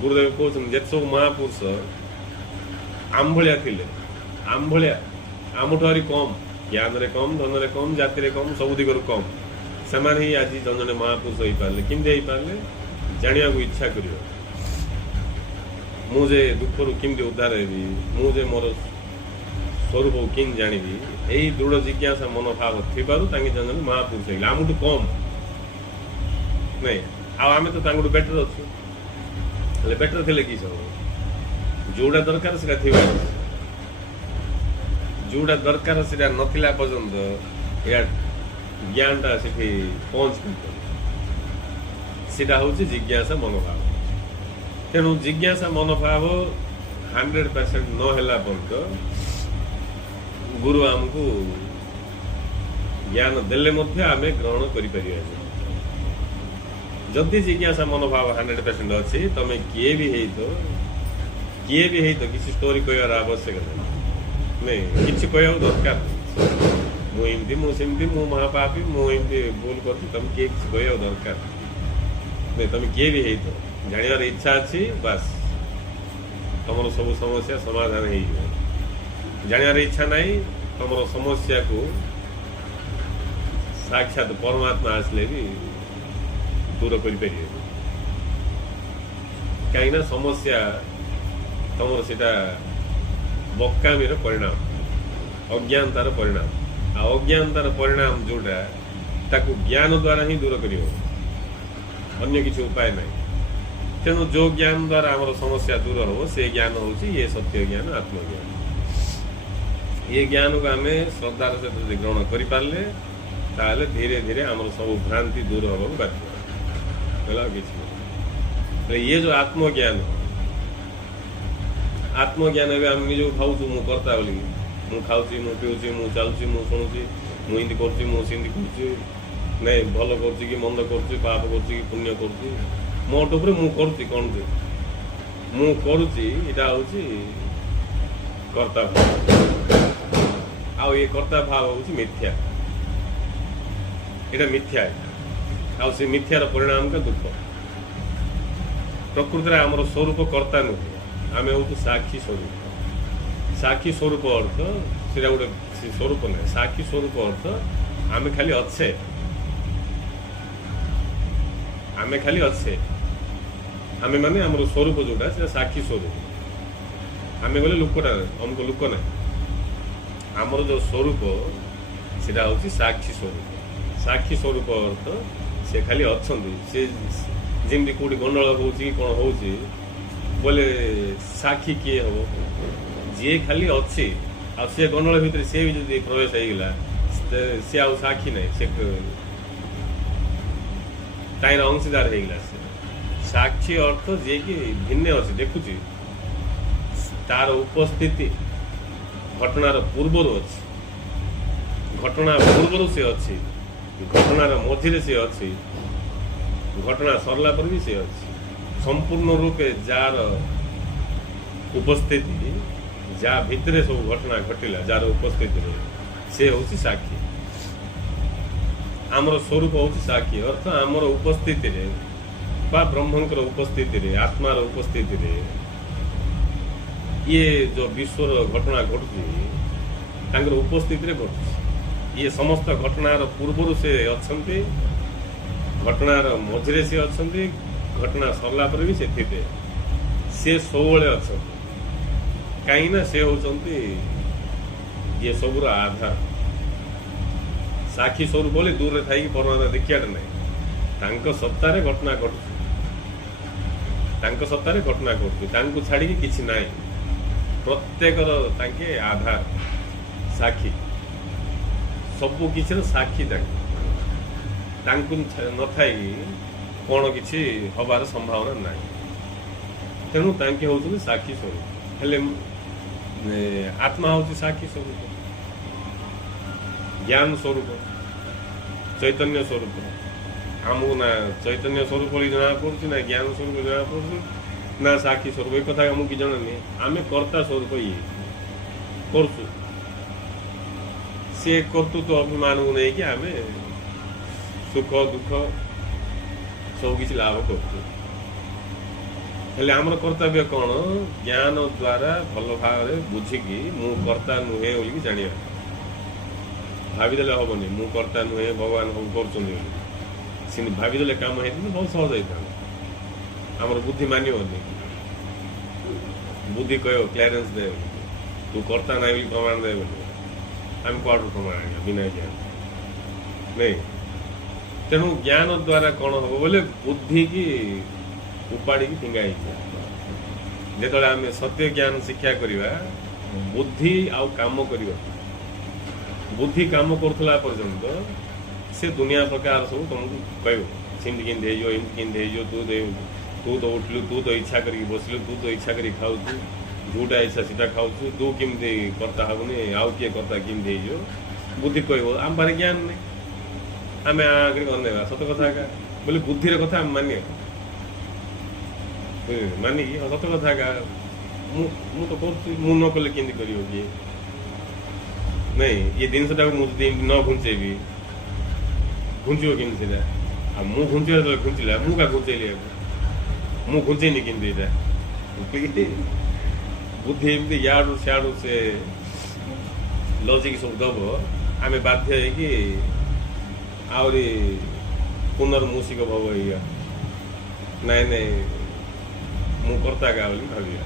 ଗୁରୁଦେବ କହୁଛନ୍ତି ଯେତେ ସବୁ ମହାପୁରୁଷ ଆମ୍ଭଳିଆ ଥିଲେ, ଆମ୍ଭଳିଆ ଆମଠୁ ଆହୁରି କମ୍, ଜ୍ଞାନରେ କମ୍, ଧନରେ କମ୍, ଜାତିରେ କମ୍, ସବୁ ଦିଗରୁ କମ୍, ସେମାନେ ହିଁ ଆଜି ଜଣେ ଜଣେ ମହାପୁରୁଷ ହେଇପାରିଲେ। କେମିତି ହେଇପାରିଲେ? ଜାଣିବାକୁ ଇଚ୍ଛା କରିବ, ମୁଁ ଯେ ଦୁଃଖରୁ କେମିତି ଉଦ୍ଧାର ହେବି, ମୁଁ ଯେ ମୋର ସ୍ୱରୂପକୁ କେମିତି ଜାଣିବି, ଏଇ ଦୃଢ଼ ଜିଜ୍ଞାସା ମନୋଭାବ ଥିବାରୁ ତାଙ୍କେ ଜଣେ ଜଣେ ମହାପୁରୁଷ ହେଇଗଲେ। ଆମଠୁ କମ୍ ନାଇଁ, ଆଉ ଆମେ ତ ତାଙ୍କଠୁ ବେଟର ଅଛୁ। ହେଲେ ବେଟର ଥିଲେ କି ସବୁ, ଯୋଉଟା ଦରକାର ସେଟା ଥିବା, ଯୋଉଟା ଦରକାର ସେଟା ନଥିଲା ପର୍ଯ୍ୟନ୍ତ ଏହା ଜ୍ଞାନଟା ସେଠି ପହଞ୍ଚି ପାରିବ। ସେଟା ହଉଛି ଜିଜ୍ଞାସା ମନୋଭାବ। ତେଣୁ ଜିଜ୍ଞାସା ମନୋଭାବ 100% ନ ହେଲା ପର୍ଯ୍ୟନ୍ତ ଗୁରୁ ଆମକୁ ଜ୍ଞାନ ଦେଲେ ମଧ୍ୟ ଆମେ ଗ୍ରହଣ କରିପାରିବାନି। ଯଦି ଜିଜ୍ଞାସା ମନୋଭାବ 100% ଅଛି, ତମେ କିଏ ବି ହେଇତ କିଛି ଷ୍ଟୋରି କହିବାର ଆବଶ୍ୟକ ନାହିଁ, କିଛି କହିବାକୁ ଦରକାର ନାହିଁ। ମୁଁ ଏମିତି, ମୁଁ ସେମିତି, ମୁଁ ମହାପାପୀ, ମୁଁ ଏମିତି ଭୁଲ କରୁଛି, ତମେ କିଏ କିଛି କହିବାକୁ ଦରକାର ନାହିଁ। ତମେ କିଏ ବି ହେଇତ, ଜାଣିବାର ଇଚ୍ଛା ଅଛି, ବାସ୍ ତମର ସବୁ ସମସ୍ୟା ସମାଧାନ ହେଇଯିବ। ଜାଣିବାର ଇଚ୍ଛା ନାହିଁ, ତମର ସମସ୍ୟାକୁ ସାକ୍ଷାତ ପରମାତ୍ମା ଆସିଲେ ବି ଦୂର କରିପାରିବେ। କାହିଁକିନା ସମସ୍ୟା ତମର ସେଟା ବକାମିର ପରିଣାମ, ଅଜ୍ଞାନତାର ପରିଣାମ। ଆଉ ଅଜ୍ଞାନତାର ପରିଣାମ ଯୋଉଟା, ତାକୁ ଜ୍ଞାନ ଦ୍ୱାରା ହିଁ ଦୂର କରିବ, ଅନ୍ୟ କିଛି ଉପାୟ ନାହିଁ। ତେଣୁ ଯୋଉ ଜ୍ଞାନ ଦ୍ୱାରା ଆମର ସମସ୍ୟା ଦୂର ହବ, ସେ ଜ୍ଞାନ ହଉଛି ଇଏ ସତ୍ୟ ଜ୍ଞାନ, ଆତ୍ମଜ୍ଞାନ। ଏ ଜ୍ଞାନକୁ ଆମେ ଶ୍ରଦ୍ଧାର ସହିତ ଯଦି ଗ୍ରହଣ କରିପାରିଲେ, ତାହେଲେ ଧୀରେ ଧୀରେ ଆମର ସବୁ ଭ୍ରାନ୍ତି ଦୂର ହବାକୁ ବାଧ୍ୟ ହେଲା, କିଛି ନାହିଁ। ଇଏ ଯୋଉ ଆତ୍ମଜ୍ଞାନ ଏବେ ଆମେ ନିଜକୁ ଭାବୁଛୁ ମୁଁ କର୍ତ୍ତା ବୋଲି, ମୁଁ ଖାଉଛି, ମୁଁ ପିଉଛି, ମୁଁ ଚାଲୁଛି, ମୁଁ ଶୁଣୁଛି, ମୁଁ ଏମିତି କରୁଛି, ମୁଁ ସେମିତି କରୁଛି, ନାଇଁ ଭଲ କରୁଛି କି ମନ୍ଦ କରୁଛି, ପାପ କରୁଛି କି ପୁଣ୍ୟ କରୁଛି, ମୋଟ ଉପରେ ମୁଁ କରୁଛି କ'ଣ ଯେ ମୁଁ କରୁଛି, ଏଇଟା ହଉଛି କର୍ତ୍ତା ଭାବ। ଆଉ ଏ କର୍ତ୍ତା ଭାବ ହଉଛି ମିଥ୍ୟା, ଏଇଟା ମିଥ୍ୟା। ଆଉ ସେ ମିଥ୍ୟାର ପରିଣାମ କା ଦୁଃଖ। ପ୍ରକୃତରେ ଆମର ସ୍ୱରୂପ କର୍ତ୍ତା ନୁହେଁ, ଆମେ ହଉଛୁ ସାକ୍ଷୀ ସ୍ୱରୂପ। ସାକ୍ଷୀ ସ୍ୱରୂପ ଅର୍ଥ ସେଟା ଗୋଟେ ସ୍ୱରୂପ ନାହିଁ। ସାକ୍ଷୀ ସ୍ୱରୂପ ଅର୍ଥ ଆମେ ଖାଲି ଅଛେ, ଆମେ ଖାଲି ଅଛେ। ଆମେ ମାନେ ଆମର ସ୍ୱରୂପ ଯୋଉଟା, ସେଟା ସାକ୍ଷୀ ସ୍ୱରୂପ। ଆମେ ଗଲେ ଲୋକଟା ଅମୁକ ଲୋକ ନାହିଁ। ଆମର ଯୋଉ ସ୍ୱରୂପ ସେଟା ହଉଛି ସାକ୍ଷୀ ସ୍ୱରୂପ। ସାକ୍ଷୀ ସ୍ୱରୂପ ଅର୍ଥ ସେ ଖାଲି ଅଛନ୍ତି। ସେ ଯେମିତି କୋଉଠି ଗଣ୍ଡଗୋଳ ହଉଛି କି କ'ଣ ହଉଛି ବୋଲେ ସାକ୍ଷୀ କିଏ ହବ? ଯିଏ ଖାଲି ଅଛି। ଆଉ ସେ ଗଣ୍ଡଗୋଳ ଭିତରେ ସେ ବି ଯଦି ପ୍ରବେଶ ହେଇଗଲା, ସେ ଆଉ ସାକ୍ଷୀ ନାହିଁ, ସେ ତାଇର ଅଂଶୀଦାର ହେଇଗଲା। ସେ ସାକ୍ଷୀ ଅର୍ଥ ଯିଏକି ଭିନ୍ନ ଅଛି, ଦେଖୁଛି, ତାର ଉପସ୍ଥିତି ଘଟଣାର ପୂର୍ବରୁ ଅଛି, ଘଟଣା ପୂର୍ବରୁ ସେ ଅଛି, ଘଟଣାର ମଝିରେ ସେ ଅଛି, ଘଟଣା ସରିଲା ପରେ ବି ସେ ଅଛି। ସମ୍ପୂର୍ଣ୍ଣ ରୂପେ ଯାହାର ଉପସ୍ଥିତି, ଯାହା ଭିତରେ ସବୁ ଘଟଣା ଘଟିଲା, ଯାହାର ଉପସ୍ଥିତିରେ, ସେ ହେଉଛି ସାକ୍ଷୀ। ଆମର ସ୍ୱରୂପ ହେଉଛି ସାକ୍ଷୀ ଅର୍ଥ ଆମର ଉପସ୍ଥିତିରେ ବା ବ୍ରହ୍ମଙ୍କର ଉପସ୍ଥିତିରେ, ଆତ୍ମାର ଉପସ୍ଥିତିରେ ଇଏ ଯୋଉ ବିଶ୍ୱର ଘଟଣା ଘଟୁଛି, ତାଙ୍କର ଉପସ୍ଥିତିରେ ଘଟୁଛି। ଇଏ ସମସ୍ତ ଘଟଣାର ପୂର୍ବରୁ ସେ ଅଛନ୍ତି, ଘଟଣାର ମଝିରେ ସେ ଅଛନ୍ତି, ଘଟଣା ସରିଲା ପରେ ବି ସେ ଥିବେ। ସେ ସବୁବେଳେ ଅଛନ୍ତି, କାହିଁକିନା ସେ ହେଉଛନ୍ତି ଇଏ ସବୁର ଆଧାର। ସାକ୍ଷୀ ସ୍ୱରୂପ ବୋଲି ଦୂରରେ ଥାଇକି ପରମାତ୍ମା ଦେଖିବାଟା ନାହିଁ। ତାଙ୍କ ସତ୍ତାରେ ଘଟଣା ଘଟୁଛି, ତାଙ୍କ ସତ୍ତାରେ ଘଟଣା ଘଟୁଛି, ତାଙ୍କୁ ଛାଡ଼ିକି କିଛି ନାହିଁ। ପ୍ରତ୍ୟେକର ତାଙ୍କେ ଆଧାର, ସାକ୍ଷୀ, ସବୁ କିଛିର ସାକ୍ଷୀ ତାଙ୍କେ। ତାଙ୍କୁ ନଥାଇ କ'ଣ କିଛି ହବାର ସମ୍ଭାବନା ନାହିଁ। तेणु तांके होउछन्ति साक्षी स्वरूप हेले आत्मा होउछि साक्षी स्वरूप ज्ञान स्वरूप चैतन्य स्वरूप आमको ना चैतन्य स्वरूप बोली जना पड़ुछि ना ज्ञान स्वरूप जना पड़ुछि ना साक्षी स्वरूप एक कथा आमको कि जଣା नहीं आमे कर्ता स्वरूप ये करछु से कर्तृत्व अभिमान को नहीं कि आमे सुख दुख सब किसी लाभ करछु हेले आमर कर्तव्य कौन ज्ञान द्वारा भल भाव बुझिकी मु कर्ता नुहे बोलिकी जानिया भाविदेले हेनी मु कर्ता नुहे भगवान सब कर भाविदेले काम है बहुत सहज होता आमर बुद्धि मानवनी बुद्धि कह क्लियरेंस दे तू कर्ता ना प्रमाण दे आम कौट प्रमाण आने बिना ज्ञान नहीं तेणु ज्ञान द्वारा कौन हम बोले बुद्धि की उपाड़ी की फिंगा जो आम सत्य ज्ञान शिक्षा करवा बुद्धि आउ काम करवा बुद्धि काम करुला पर्यंत से दुनिया प्रकार सब तुमको कह सिमती केमती एमती केमती तू तो उठलु तू तो इच्छा करके बसलु तू तो इच्छा कर खाऊ जोटा इच्छा सीटा खाऊ तू केमती कर्ता हेनी आउ किए कर्ता केमती बुद्धि कह आम पारे ज्ञान नहीं आम आगे अनेवा सत कथा बोले बुद्धि कथा आम मानिया मानिकी सत कथा मु तो कर न कले केमती कर नहीं ये जिनटा मुझे न घुंचेबी घुंचो केमती मु घुंचा जो घुंचला मु क्या घुंचेली मु घुंचेनी केमती बुद्धि एमती याडू सियाडू से लजिक सब दब आम बाध्य कि आहरी पुनर्मूषिक भव नाई नाई मु कर्ता क्या बोली भाविया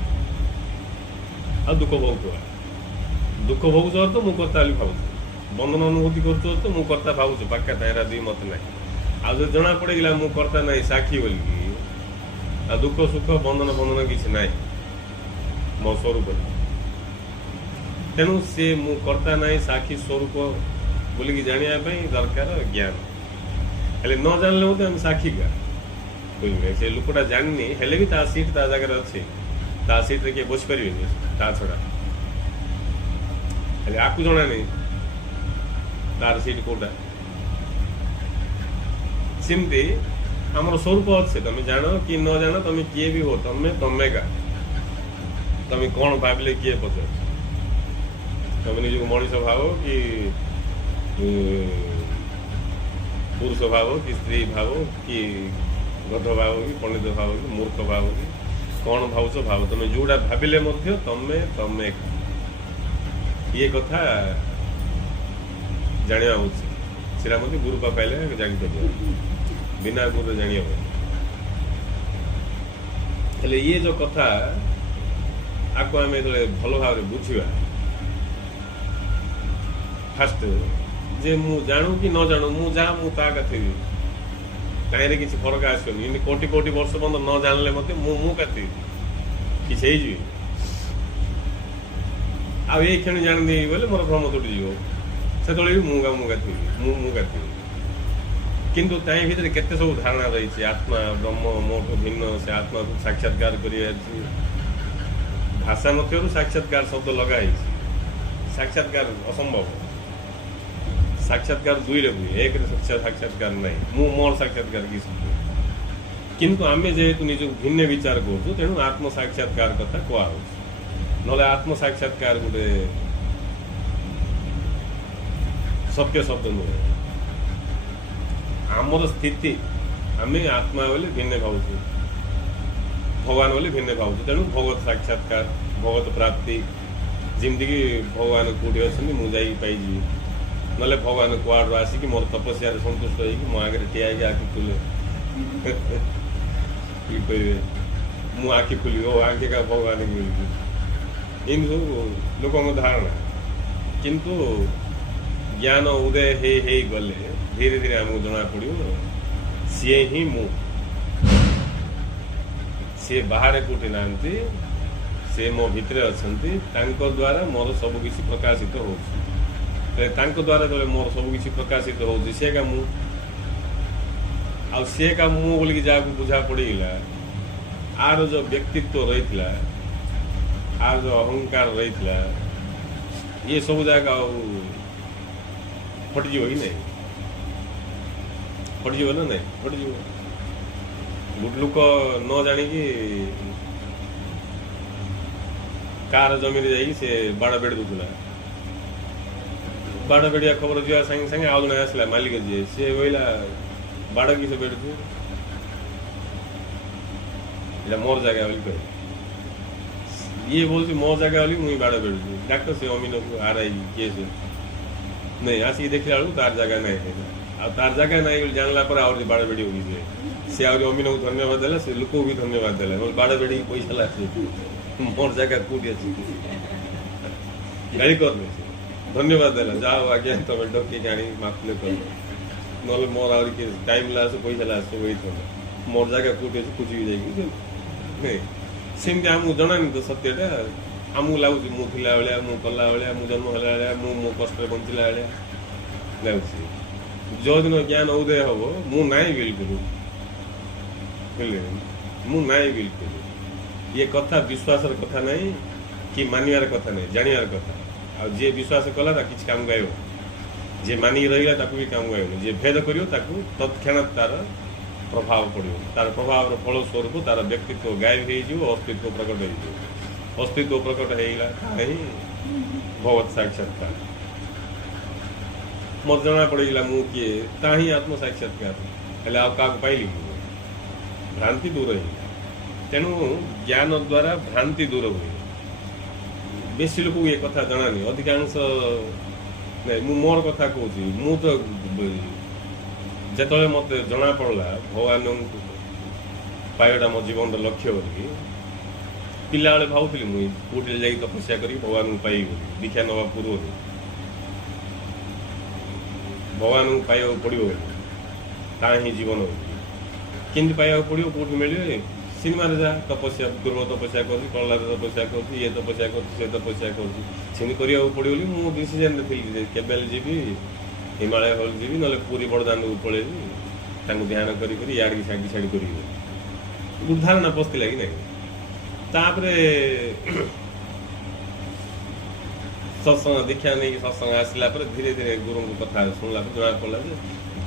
आ दुख भोगुआ दुख भोगुच तो मु कर्ता बोली भावुँ बंधन अनुभूति कर तो मु कर्ता भावुँ पाका तारा दुई मत ना आज जना पड़ेगा मु कर्ता ना साक्षी बोलिकी आ दुख सुख बंधन बंधन किसी ना मो स्वरूप तेणु से मु कर्ता ना साक्षी स्वरूप बोलिकी जानापी दरकार ज्ञान हेले न जानले आम साक्षी क्या बुझे से लोकटा जानी हेले भी ता सीट ता जगह अच्छे ता सीट किए बस पारे ता छड़ा हेले आपको जना नहीं तार सीट कोटा सिमती आमर स्वरूप अच्छे तुम जान कि न जान तुम किए भी हो तुम्हें का तुम कौन भाविले किए पचार तुम निज मनीष भाव कि पुरुष भाव कि स्त्री भाव कि गध भाव कि पंडित भाव कि मूर्ख भाव कि कौन भावुच भाव तुम जोड़ा भाविले तुम्हें ये कथा जाना उचित सीटा मत गुरु पा पाइले जापर बिना गुरु जानी हेले ये जो कथा आपको आम जो भल भाव बुझा फास्ट जे मु जानू कि न जानू मु जा मु ता कथी कहीं किसी फरक आसनी कोटि कोटि वर्ष बंद न जानले मत मु कथी किसी आ क्षण जान दे बोले मोर भ्रम तुटी जीव से मुगा थी किंतु ताई भीतर केते सब धारणा रही आत्मा ब्रह्म मोठ भिन्न से आत्मा को साक्षात्कार कर भाषा मध्य साक्षात्कार शब्द लगाई साक्षात्कार असंभव साक्षात्कार दुई रे हुए एक साक्षात्कार नहीं मु मोर साक्षात्कार कि किंतु आम जेहेतु निज भिन्न विचार करूँ तेणु आत्म साक्षात्कार कथा कह ना आत्म साक्षात्कार गोटे सत्य शब्द नुहे आमर स्थिति आम आत्मा बोले भिन्न भावुँ भगवान बोले भिन्न भावुँ तेणु भगवत साक्षात्कार भगवत प्राप्ति जमीक भगवान कौटी अच्छे मुझे पाइजी ना भगवान कुआड़ आसिक मोर तपस्या संतुष्ट हो आगे ठिया आखि खुले कहे मु आखि खुली ओ आगे का भगवान इन सब लोक धारणा किंतु ज्ञान उदय हे गले धीरे धीरे आमको जना पड़ो सी ही मु सी बाहर कौटी ना से मो भितर अच्छा द्वारा मोर सब किसी प्रकाशित हो द्वारा जो मोर सब किसी प्रकाशित हो सी का मु बोल जहाँ बुझा पड़ेगा आर जो व्यक्तित्व रही आर जो अहंकार रही ये सब जाक फटिज कि नहीं फटिज ना नहीं फटिज गोटे लोक न जाणिकी कार जमी से बाड़ बेड़ दूला बाड़ बेड़िया खबर जा सागे सागे आउ जन आसला मालिक जी सी कहला बाड़ किस बेड़ू मोर जगह बोली कह ये बोलती मो जगह बोली मुई बाड़ बेड़ू डाक्टर से अमीन को आर आई किए से नहीं आसिक देखला बेलू तार जगह नहीं आ तार जगह नहीं बोली जानला पर आउर बाड़ बेड़ी होगी सी आउर अमीन को धन्यवाद देला से लोक भी धन्यवाद देला बोल बाड़ बेड़ी पैसा लागे मोर जगह कौटी अच्छी गाड़ी कर धन्यवाद देला जाओ आगे तुम डोकी जाणी माफले कर ना मोर आउर के टाइम लास पैसा लास वही थोड़ा मोर जगह कौटी अच्छी कुछ भी जाएगी नहीं सेमती आमको जनानी तो सत्यटा आमको लगुच मु थिला बेलिया मु कला बेलिया मु जन्म होला बेलिया मु कष्ट बंचिला बेलिया लगुच जो दिन ज्ञान उदय हम मु नाई बिल्कुल बुझे मु नाई बिल्कुल ये कथा विश्वास कथा नहीं कि मानिवार कथा नहीं जानिवार कथा आ जे विश्वास कला किसी काम गाय जे मानिक रहा भी काम गाय जे भेद कर तत्क्षणात तार प्रभाव पड़ो तार प्रभाव फल स्वरूप तार व्यक्तित्व गायब हो अस्तित्व प्रकट हो अस्तित्व प्रकट होगा ही भगवत साक्षात्कार मत जना पड़ेगा मु किए ता ही आत्म साक्षात्कार हेल्ले आ क्या पाइली भ्रांति दूर हो तेणु ज्ञान द्वारा भ्रांति दूर हुए बेसी लोक ये कथा जना नहीं अधिकांश नहीं मु मोर कथा कहूँ मु तो जिते मत जना पड़ा भगवान पाइबाटा मो जीवन लक्ष्य बोली पिला बेले भावुली मुझे कौटे जा तपस्या कर भगवान को पाइबी दीक्षा नवा पूर्व भगवान को पाइबा पड़ो ता ही जीवन केमती पाइबा पड़ो कौट मिले सिनेमा जा तपस्या दुर्व तपस्या कर कला तपस्या कर ये तपस्या कर से तपस्या कर करने पड़ो मुझे डिसीजन थी केबल जीवी हिमालय हल जी ना पूरी बड़दान को पलैबी ध्यान करी याड़ी छाड़ी छाड़ी कर उदाहरण पशला कि नहीं तापरे सत्संग दीक्षा नहीं सत्संग आसला धीरे धीरे गुरु को कथा शुणला जना पड़ा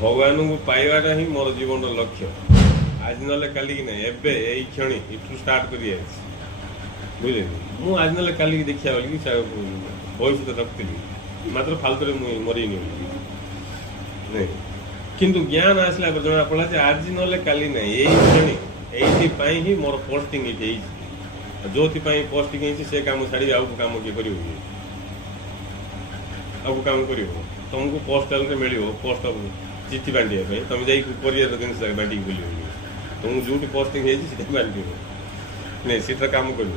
भगवान को पाइबाटा ही मोर जीवन लक्ष्य आज ना काली की नहीं एबे यही क्षण इठू स्टार्ट कर बुझे मु आज ना काली देखा बोली भविष्य रखी मात्र फालतू मुझे मरीनी नहीं किंतु ज्ञान आसला जना पड़ा आज ना काली नहीं यही क्षण ही मोर पोस्टिंग जो पोस्टिंग से काम छाड़ी आउ काम किए कर काम कर तुमको पोस्टाल मिल पोस्ट चिठी बांटा तुम जा कोरियर जिन बांटिक बुल तुमको जो पोस्टिंग बांट नहीं सीटा काम कर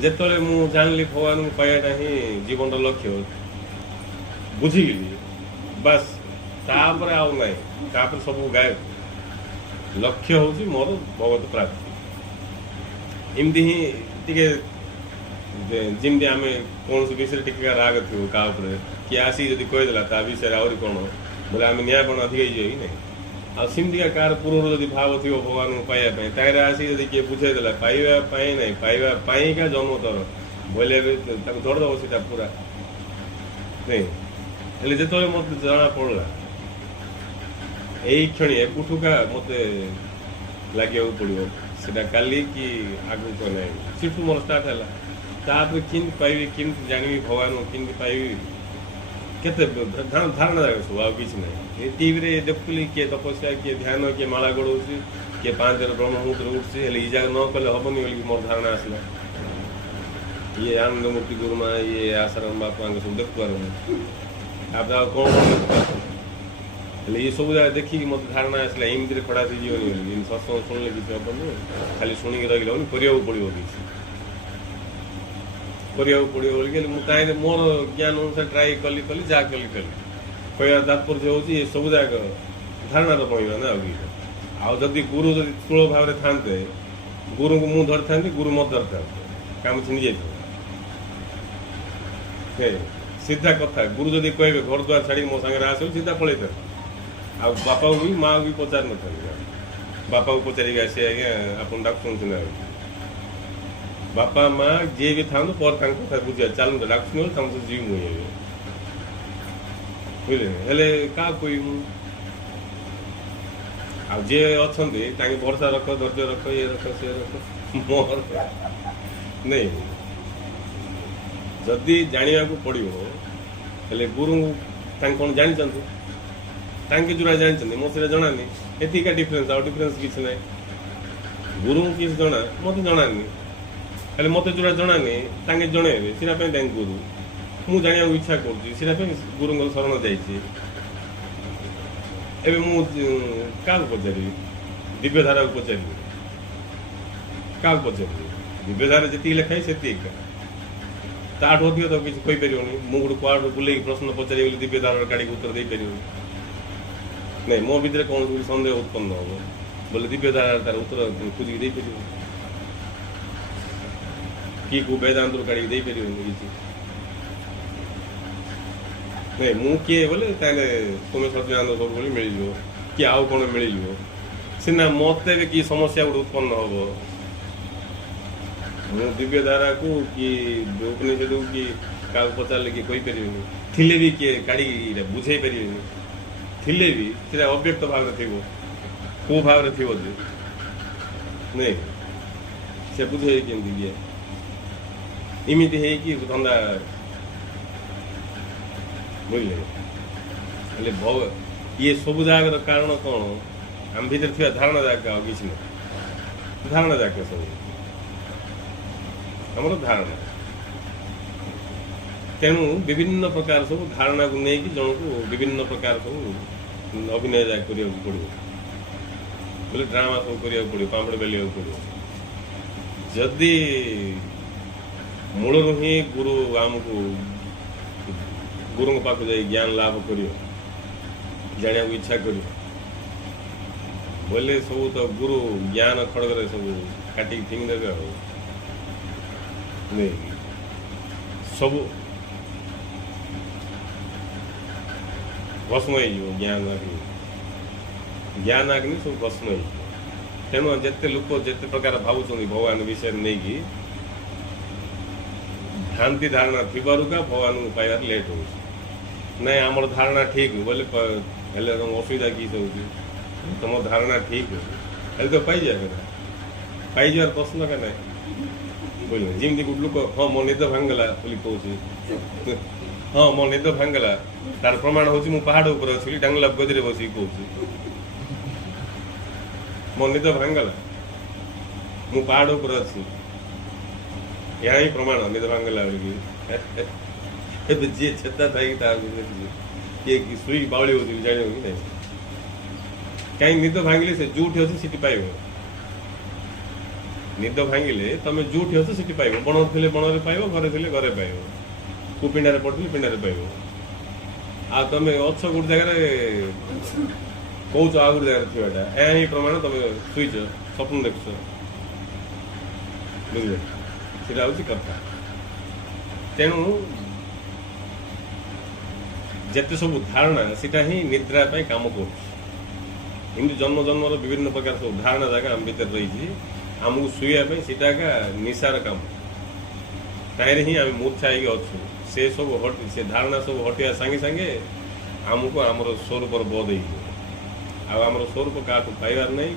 जिते मुझे जानी भगवान को पाइबाटा ही जीवन लक्ष्य बुझीगली बस तापर आउ ना तापर सब गायब लक्ष्य हूँ मोर भगवत प्राप्ति इमती ही टे जमी आम कौन विषय टिका राग थो क्या किए आसिक जब कहीदेला ता विषय आहरी कौन बोले आम न्यायपण अधिक कि नहीं आमती कार पूर्व जब भाव थी भगवान को पाइबा तार आसिक जब किए बुझेदेला पाइबा नहीं पाइबा जन्म तर बोले धरदे सीटा पूरा नहीं हेल्ले जो मत जना पड़ा यही क्षण एकुठुका मत लगे पड़ो सीटा काली कि आगू को ना सीठू मोर स्टार्ट है तापर केमती पाइबी केमती जानी भगवान को केमती पाइबी केते धारणा जाए सब आ किसी ना टीवी देखुली किए तपस्या किए ध्यान किए माला गड़ौसी किए 5 दिन ब्रह्ममुहूर्त उठसी हेल्ले ये जगह न कले हेनी बोल मोर धारणा आसला ये आनंद मुक्ति गुरुमा ये आसाराम बापा सब देखुआर आप कौन ये सब जगह देखिए मत धारणा आसला एमती खड़ा थी जीवन सत्संग शुणिले किसी हेनी खाली शुणिक रही करने पड़ो किसी करने पड़ो बोलिए मुझे मोर ज्ञान अनुसार ट्राए कली कली जहाँ कली कह तात्पर्य हूँ ये सब जगह धारणा तो पड़ा ना आदि गुरु जब स्थूल भाव था गुरु को मुझे धरी था गुरु मत धरी था काम छिनी जाए सीधा कथा गुरु जब कहे घर द्वार छाड़ी मो सागर आस सीधा पलैता आ बापा भी माँ भी पचार न बापा को पचारिक आसे आज्ञा आपन डाकुଛନ୍ତି ना बापा माँ जी भी था पर कथा बुझा चलू डाकुଛନ୍ତି तुम तो जीव मुझे बुझे हेले क्या कोई जे अच्छा भरोसा रख धैर्य रख ये रख से रख मोर नहीं जदि जाना पड़ो हेले गुरु कौन जानते जोड़ा जानते मत से जनानी एतिका डिफरेन्स आउ डिफरेन्स किसी ना गुरु किसी जना मत जनानी हेले मत जोड़ा जनानी जनइबे से गुरु मुझे जाना इच्छा कर गुरु शरण जाइए एवं मु क्या पचारि दिव्यधारा को पचारि क्या पचारि दिव्यधारा जी लिखाई से ताठ अधिक तो किसी कहीपर मुझे कौड़ बुले प्रश्न पचारि दिव्यधारा गाड़ी उत्तर दे पार नहीं मो भीतर कौन सन्देह उत्पन्न हम बोले दिव्यधारा तार उत्तर खोजिक दे पार कि वेदांत गाड़ी दे पार किसी नहीं मु किए बोले तुम्हें सचिदानंद सब मिल जाओ कि आउ कौन मिल जाओ सीना मत कि समस्या गोटे उत्पन्न हम मु दिव्यधारा को कि उपनिषद कि क्या पचारे कि कहीपर थे भी किए गाड़ी बुझे पारे थे भी से अव्यक्त भाव थी कौ भाव थी नहीं से बुझे केमती किए इमिति है कि धंदा बुझे ये सब जगार कारण कौन आम भर थी धारणा जाक किसी ना धारणा जाक सब आमर धारणा तेणु विभिन्न प्रकार सब धारणा को लेकिन जन को विभिन्न प्रकार सब अभिनय जाक पड़ो बोले ड्रामा सब करा पड़ो पापड़ बेलिया पड़ो जदि मूल ही गुरु आमको गुरु पाक जा ज्ञान लाभ कर जाना इच्छा कर बोले सब तो गुरु ज्ञान खड़ग सब काटिक फिंग देवे नहीं सब भस्म हो ज्ञान आग्नि सब भस्म हो तेणु जिते लोक जिते प्रकार भावुं भगवान विषय नहीं कि भ्रांति धारणा थी भगवान को पाइबार लेट हो नहीं आमर धारणा ठीक बोले तुम असुविधा किस हो तुम धारणा ठीक है तो पाई जाए पाई जार प्रश्न क्या ना बोले जमी गोटे लोक हाँ मो निद भांगला बोली कौन हाँ मो निद भांगला तार प्रमाण हूँ मु पहाड़ ऊपर अच्छी डांगला गदी बस कौन मो निद भांगला मु पहाड़ ऊपर अच्छी यहाँ ही प्रमाण निद भांगला जी छता था कि सुई बावली होती जान कि नहीं कहीं निद भांगिले से जूठी अच्छे सीटी पाइब निद भांगिले तुम जूठी अच्छे सीटी पाइब बण थे बण में पाइब घरे थे घरे पाइब को पिंडारे पड़े पिंडारे पाइब आ तुम अच्छ गोटे जगार कौच आ गोटे जगह थीटा यहाँ ही प्रमाण तुम शुच स्वप्न देखुच बुझे सीटा हूँ कथा तेणु जिते सब धारणा सीटा ही निद्रा काम कर जन्म जन्मर विभिन्न प्रकार सब धारणा जगह आम भर रही आमको शुआपी सीटा का निशार काम ताइरे ही आम मूर्छा अच्छु से सब से धारणा सब हटिया सांगे सांगे आमको आमर स्वरूप बोध आमर स्वरूप क्या पाइबार नहीं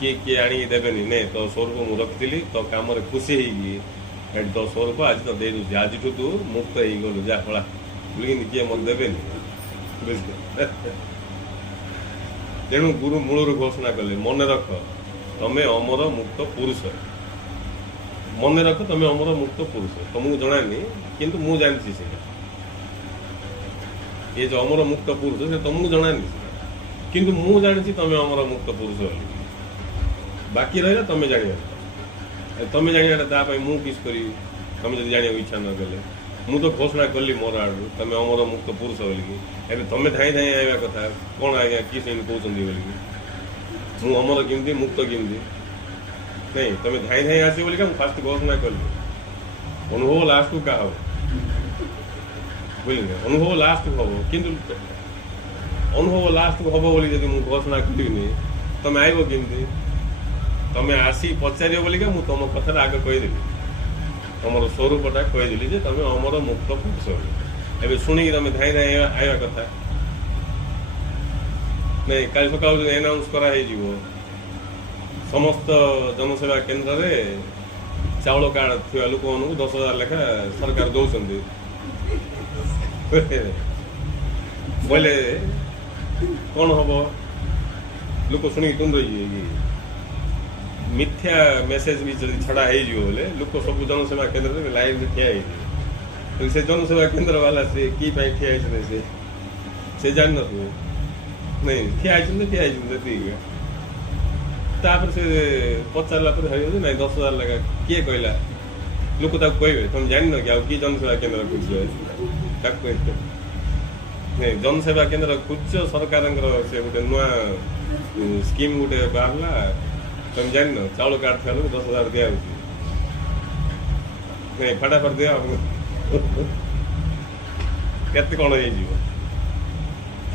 किए किए आनी देवेनि ने तो स्वरूप मुझे रखी तो कम खुशी हो तो स्वरूप आज तो दे दूसरी आज तू मुक्त हो गलु जा पड़ा बोलिए किए मत देवेनि बुझ तेणु गुरु मूल घोषणा कले मन रख तमें अमर मुक्त पुरुष मन रख तमें अमर मुक्त पुरुष तुमको जनानी किंतु मु जानी से ये जो अमर मुक्त पुरुष से तुमको जनानी किंतु मु जानी तुम अमर मुक्त पुरुष बाकी रहा तुम जान तुम जाना मु किस करी तुम जब जाना इच्छा न कले मु तो घोषणा कली मोर आड़ू तुम अमर मुक्त पुरुष बोलिकी एवं तुम धाई धाई आवा कथा कौन आज्ञा किस कहते बोलिकी मु अमर केमती मुक्त केमती नहीं तुम धाई धाई आस बोलिका फास्ट घोषणा कली अनुभव लास्ट को क्या हम बुझे अनुभव लास्ट को हम कि अनुभव लास्ट को हम बोली जब घोषणा करी तमें आइब केमती तमें आसी पचार बोलिका मु तुम कथा आगे कहीदेवी तुम स्वरूपटा कहीदेली जे तुम अमर मुक्त पुरुष बोली ए शुणी तुम धाई धाई आइवा कथा नहीं काली सका एनाउंस कराई समस्त जनसेवा केन्द्र रे चाउल कार्ड थी लोक 10,000 लेखा सरकार दौरान बोले कौन हम लोक शुणी तुम मिथ्या मेसेज भी छड़ा बोले लोक सब जनसेवा केन्द्र में लाइन में ठिया से जनसेवा केन्द्र वाला से की ठिया से जान नहीं ठिया ठिया तापर से पचारा नहीं 10,000 लगा किए कहला लोक कहे तुम जान कि आउ कि जनसेवा केन्द्र खोज नहीं जनसेवा केन्द्र खोज सरकार से गोटे नुआ स्कीम गोटे बाहरला तुम जान चाउल कार्ड थी लोग 10,000 दिया नहीं फटाफट दिया केते कौन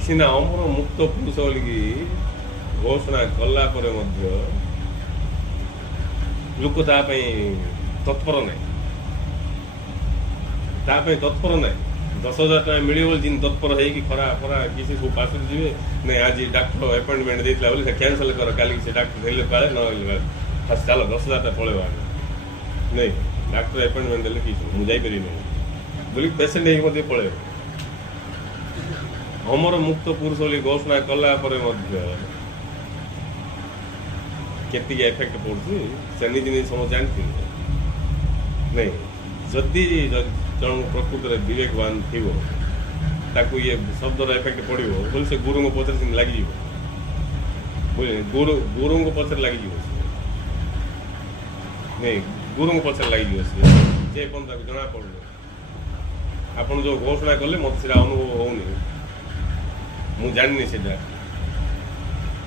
सीना अमर मुक्त पुरुष बोलिकी घोषणा कला पर लोक तत्पर ना तत्पर ना 10,000 टका मिले जिन तत्पर है खरा फरा किसी सब पास जी नहीं आज डाक्टर अपॉइंटमेंट देता बोले कैंसल कर काली से डाक्टर हेल्ले पाए न फास्ट चलो 10,000 टका पड़ेगा नहीं डाक्टर अपॉइंटमेंट देले कि मुझे जापर बोली पेसेंट है पड़े अमर मुक्त पुरुष बोली घोषणा कला पर केती इफेक्ट पड़ती से निज निज समझ जानती नहीं जदि जन प्रकृत विवेकवान थी ताकू ये शब्दर इफेक्ट पड़ो बोले से गुरु पचर लगे बुझे गुरु पचर लगे नहीं गुरु पचर लगे जे पन जना पड़े आप जो घोषणा कले मत से अनुभव होनी मु जानी से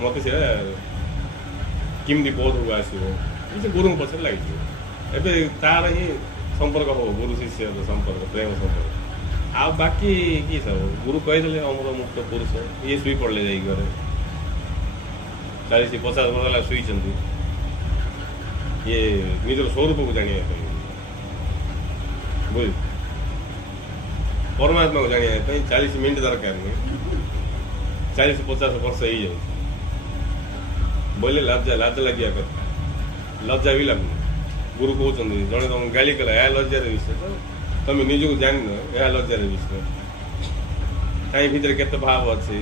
मत से किमती बोध हुआ आसो गुरु पचर लगे ए तार ही संपर्क हो गुरु शिष्य संपर्क प्रेम संपर्क आ बाकी कि सब गुरु कहीदे अमर मुक्त पुरुष ये शुई पड़े जा घरे 40-50 वर्ष शुई ये निजर स्वरूप को जाना बुझ परमात्मा को जाना 40 मिनट दरकार नहीं 40-50 वर्ष हो जाए बोले लाज लगे लज्जा भी लगुन गुरु कहते जड़े तुम गाली कला यह लज्जार विषय तो तुम निजक जान यह लज्जार विषय कहीं भीतर केते भाव अच्छे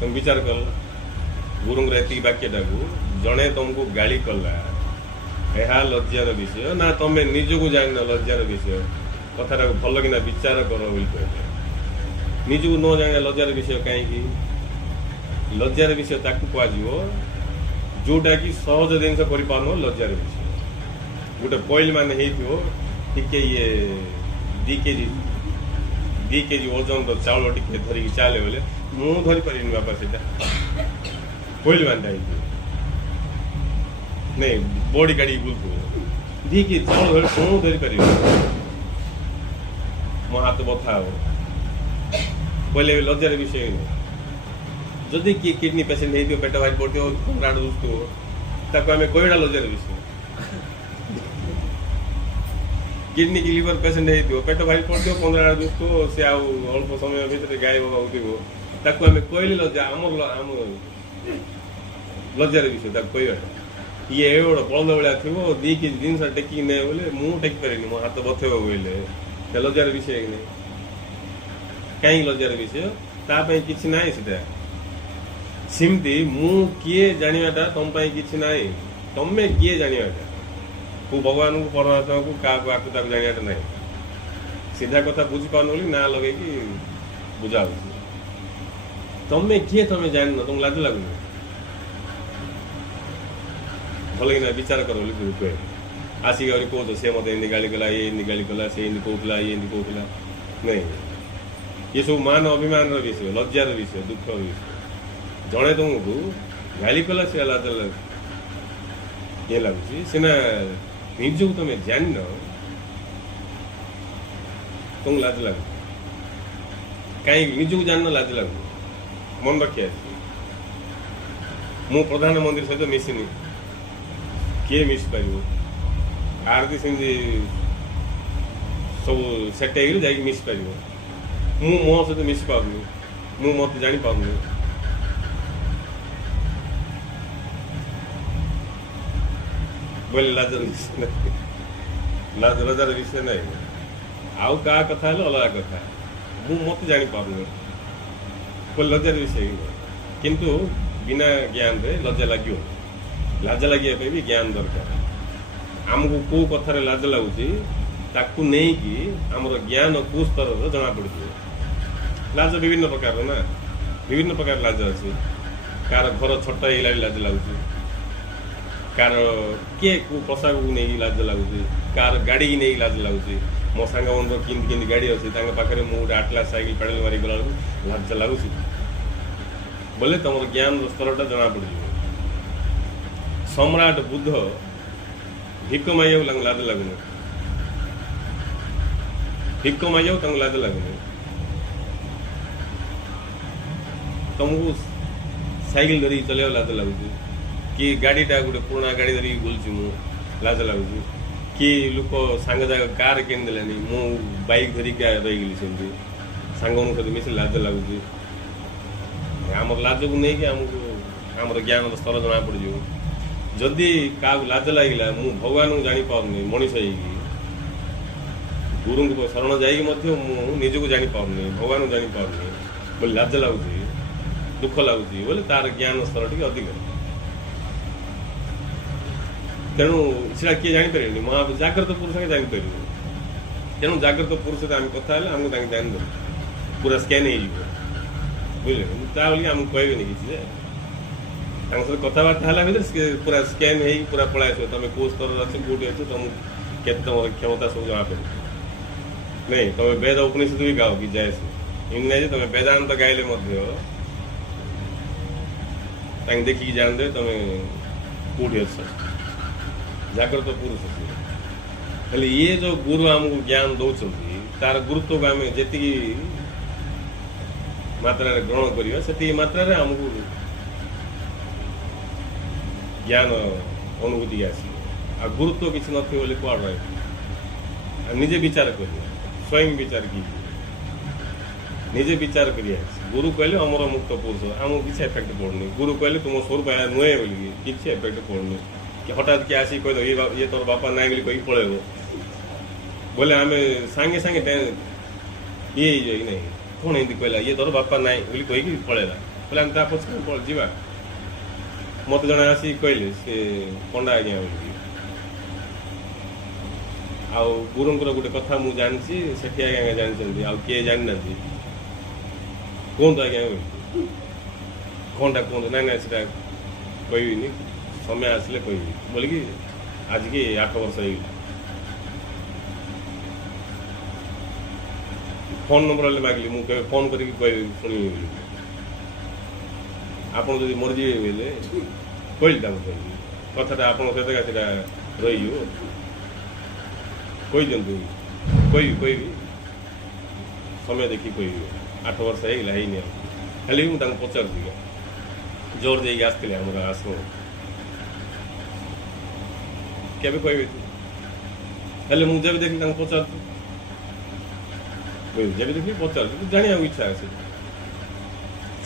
तुम विचार कल गुरु एति वाक्यटा को जड़े तुमको गाली कला यह लज्जार विषय ना तुम निजक जान लज्जार विषय कथा भल कि विचार कर निजक न जान लज्जार विषय कहीं लज्जार विषय ताकू कह जोटा कि सहज जिनस कर लज्जार विषय गोटे बॉइल मान टे ये 2 केजी ओजन चाउल टे धरिकी चाले बोले मुझे धरी पारे बापा से बॉइल मानटा नहीं बॉडी काढ़ी बुलू 2 केजी चाउल मुझे धरी पारे मो हाथ बथा हो बोले लज्जार विषय जदि किए किडनी पेसेंट हो पेट भारी पड़ो कंकड़ा दुष्ट आम कईटा लज्जार विषय किडनी की लिवर पेसेंट हो पेट भारी पड़ो कंकड़ा दुष्ट से अल्प समय भितर गायब होती आम कहले लज्जा आम लज्जार विषय कहटा ये गोटे बलद भाया थी 2 केजी जिन टेकिक ने बोले मुझे टेकी पारे मो हाथ बथेब बोले लज्जार विषय कहीं लज्जार विषय तापाई किसी ना सीटा सिमती मु किए जानाटा तुम कि ना तमें किए जानाटा को भगवान को परमात्मा को क्या आपको जानाटा ना सीधा कथा बुझीपार बोली ना लगे बुझा तमें किए तमें जान तुम लाज लगुन भल कि विचार कर बोली गुरु कहे आसिक कौच सी मत इन गाली कला ये गाली कला से कहला ये कहला नहीं ये सब मान अभिमान विषय लज्जार विषय दुख विषय जड़े तुमको गाली कला से लाज ये लगुच सीना निजक तुम जान तुम लाज लगे कहीं निजक जान लाज लगु मन रखी आसी मु प्रधानमंत्री सहित मिसिनी किए मिस पार आरती सेमती सब सेट हो जाकि मिस पार मु मो सहित मिस पाऊनी मु मत जानी पाऊनी बोले लाजर विषय नहीं लजार विषय नहीं आउ का कथा है अलग कथा मु मत जानी पाऊनी बोले लजार विषय किंतु बिना ज्ञान रे लज्जा लगे लाज लगे भी ज्ञान दरकार आमको कौ कथार लाज लगुच ताकू नहीं कि आमर ज्ञान कौ स्तर जना पड़े लाज विभिन्न प्रकार ना विभिन्न प्रकार लाज अच्छे कार घर छोट है लाज लगुच कार किए को पोशाक को नहीं लाज लगुच कार गाड़ी की नहीं लाज लगुच मो सांग मन कि गाड़ी अच्छे पाखे मुझे गोटे आटला साइकिल पेडल मारी गला लाज लगुच बोले तुम ज्ञान स्तरटा जना पड़ सम्राट बुद्ध भिक्क माइया लाज लगुनि भिक्क माइया लाज लगुनि तुमको साइकिल धरिक चल लाज लगुच कि गाड़ीटा गोटे पुराना गाड़ी धरिक बुलूँ मु लाज लगुच कि लोक सांग जाक कार किनिदेले मु बाइक धरिक रहीगली सेमती सांग सहित मिस लाज लगुच आम लाज को नहीं कि आमको आम ज्ञान स्तर जना पड़ जदि क्या लाज लगे मु भगवान को जानी पारनी मनीष गुरु को शरण जाइक को जानी पारनी भगवान को जानी पारनी बोले लाज लगुच दुख लगुच बोले तार ज्ञान स्तर टी अधिक तेणु सीटा किए जापर महा जाग्रत पुरुष के जापर तेणु जाग्रत पुरुष सहित आम कथा आमको जानी पूरा स्कैन हो बुझे बोली आमको कहबे किसी सहित कथबार्ता है भर पूरा स्कैन हो पूरा पलाय तुम कौ स्तर अच्छे कौटी अच्छे तुम के तुम क्षमता सब जना पड़े नहीं तुम वेद उपनिषद भी गाओ कि जय इन नहीं तुम वेदांत गाइले देखिकी जानदे तुम कौटी अच्छ जाग्रत पुरुष अच्छे ये जो गुरु आमको ज्ञान दौरान तार गुरुत्व को आम जी मात्रा ग्रहण करवा से मात्रा आमको ज्ञान अनुभूति आस गुरुत्व किसी नए कौन रहे निजे विचार कर स्वयं विचार की निजे विचार कर गुरु कहले अमर मुक्त पुरुष आमको किसी एफेक्ट पड़नी गुरु कहले तुम स्वरूप नुहे बोलिए किसी एफेक्ट पड़नी कि हठात किए आसिक कह ये तोर बापा नाई बोली कही पलैब बोले आम सांगे सांगे ये नहीं कौन एमती कहला ये तोर बापा नाई बोली कहीकि पलैला बोले आम पछे जा मत जड़े आसिक कहले सी पंडा आज्ञा बोलिकी आउ गुरुंर गोटे कथा मुझे जानी से आज्ञा जानते आउ किए जानी ना कहतु आज्ञा बोलिकी कौनटा कहतु ना ना से कहनी समय आसिले कहि बोलिकी आज की 8 वर्ष हो फोन नंबर मागिली मुझे फोन करके कह शुणी आपड़ जब मरीजे बोले कहली कथाटा आप सहित रही कही दिंतु कह समय देखिए कह 8 वर्ष है खाली मुझे पचार जोर जाइए आसते आम आश्रम के कहे मुझे जब देखिए पचार जब देखिए पचार जाना इच्छा आसे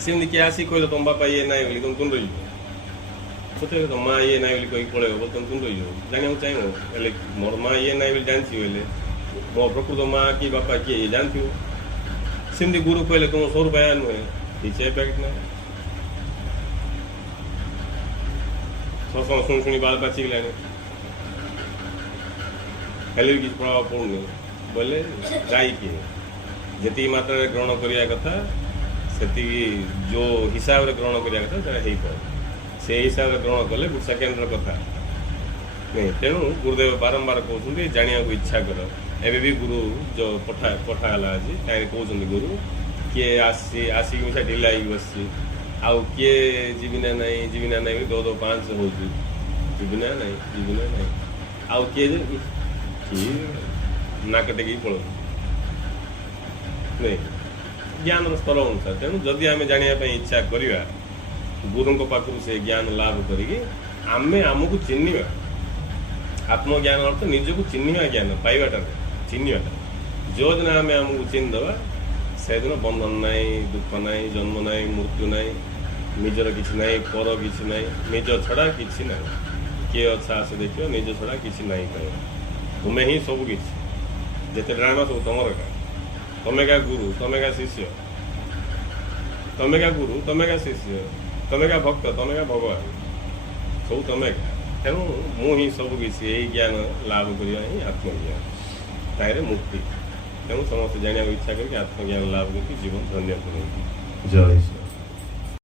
सेमती किए आसिक कह तुम बापा ये ना बोली तुम रही सोचे तो माँ ये ना बोली कही पलैब तुम रही जाना चाहिए मोर माँ ये ना बोली जानती बोले मो प्रकृत माँ कि बापा किए ये जानती सेमती गुरु कहले तुम स्वरूप आया नुहे किसी एफेक्ट ना सत्संग शुणी बाल पाची गलानी खाली किसी प्रभाव पड़ूनी बोले गाई किए जी मात्रा ग्रहण करने कथा से जो हिसाब से ग्रहण करने कथा से हिसाब से ग्रहण कले गुड सेकेंड कथा नहीं तेणु गुरुदेव बारंबार कहते जाना को इच्छा कर एवं भी गुरु जो पठाला आज कहीं कहते गुरु किए आसिक मिसा ढिला बस आउ किए जीविना ना 2-2-5 हो जीविना ना आउ किए नाक टेक पड़ नहीं ज्ञान स्तर अनुसार तेणु जदि आम जानापी इच्छा करवा गुरु पाखु से ज्ञान लाभ करी आमे आमको चिन्हवा आत्मज्ञान अर्थ निजक चिन्हवा ज्ञान पाइबाटा चिन्हवाटा जो दिन आम आमको चिन्हदे से दिन बंधन ना दुख ना जन्म ना मृत्यु ना निजर किसी ना पर किसी ना निज छड़ा किसी ना किए अच्छा आसे देख निज छड़ा किसी ना कह तुम्हें ही सब किसी जिते ड्रामा सब तुम का तमें क्या गुरु तमें क्या शिष्य तमें क्या गुरु तमें क्या शिष्य तमें क्या भक्त तमें क्या भगवान सब तमें क्या तेणु मुझे सब किसी यही ज्ञान लाभ करवा ही आत्मज्ञान ताहिर मुक्ति तेणु समस्त जाना इच्छा करके आत्मज्ञान लाभ करके जीवन धन्य करूँ जय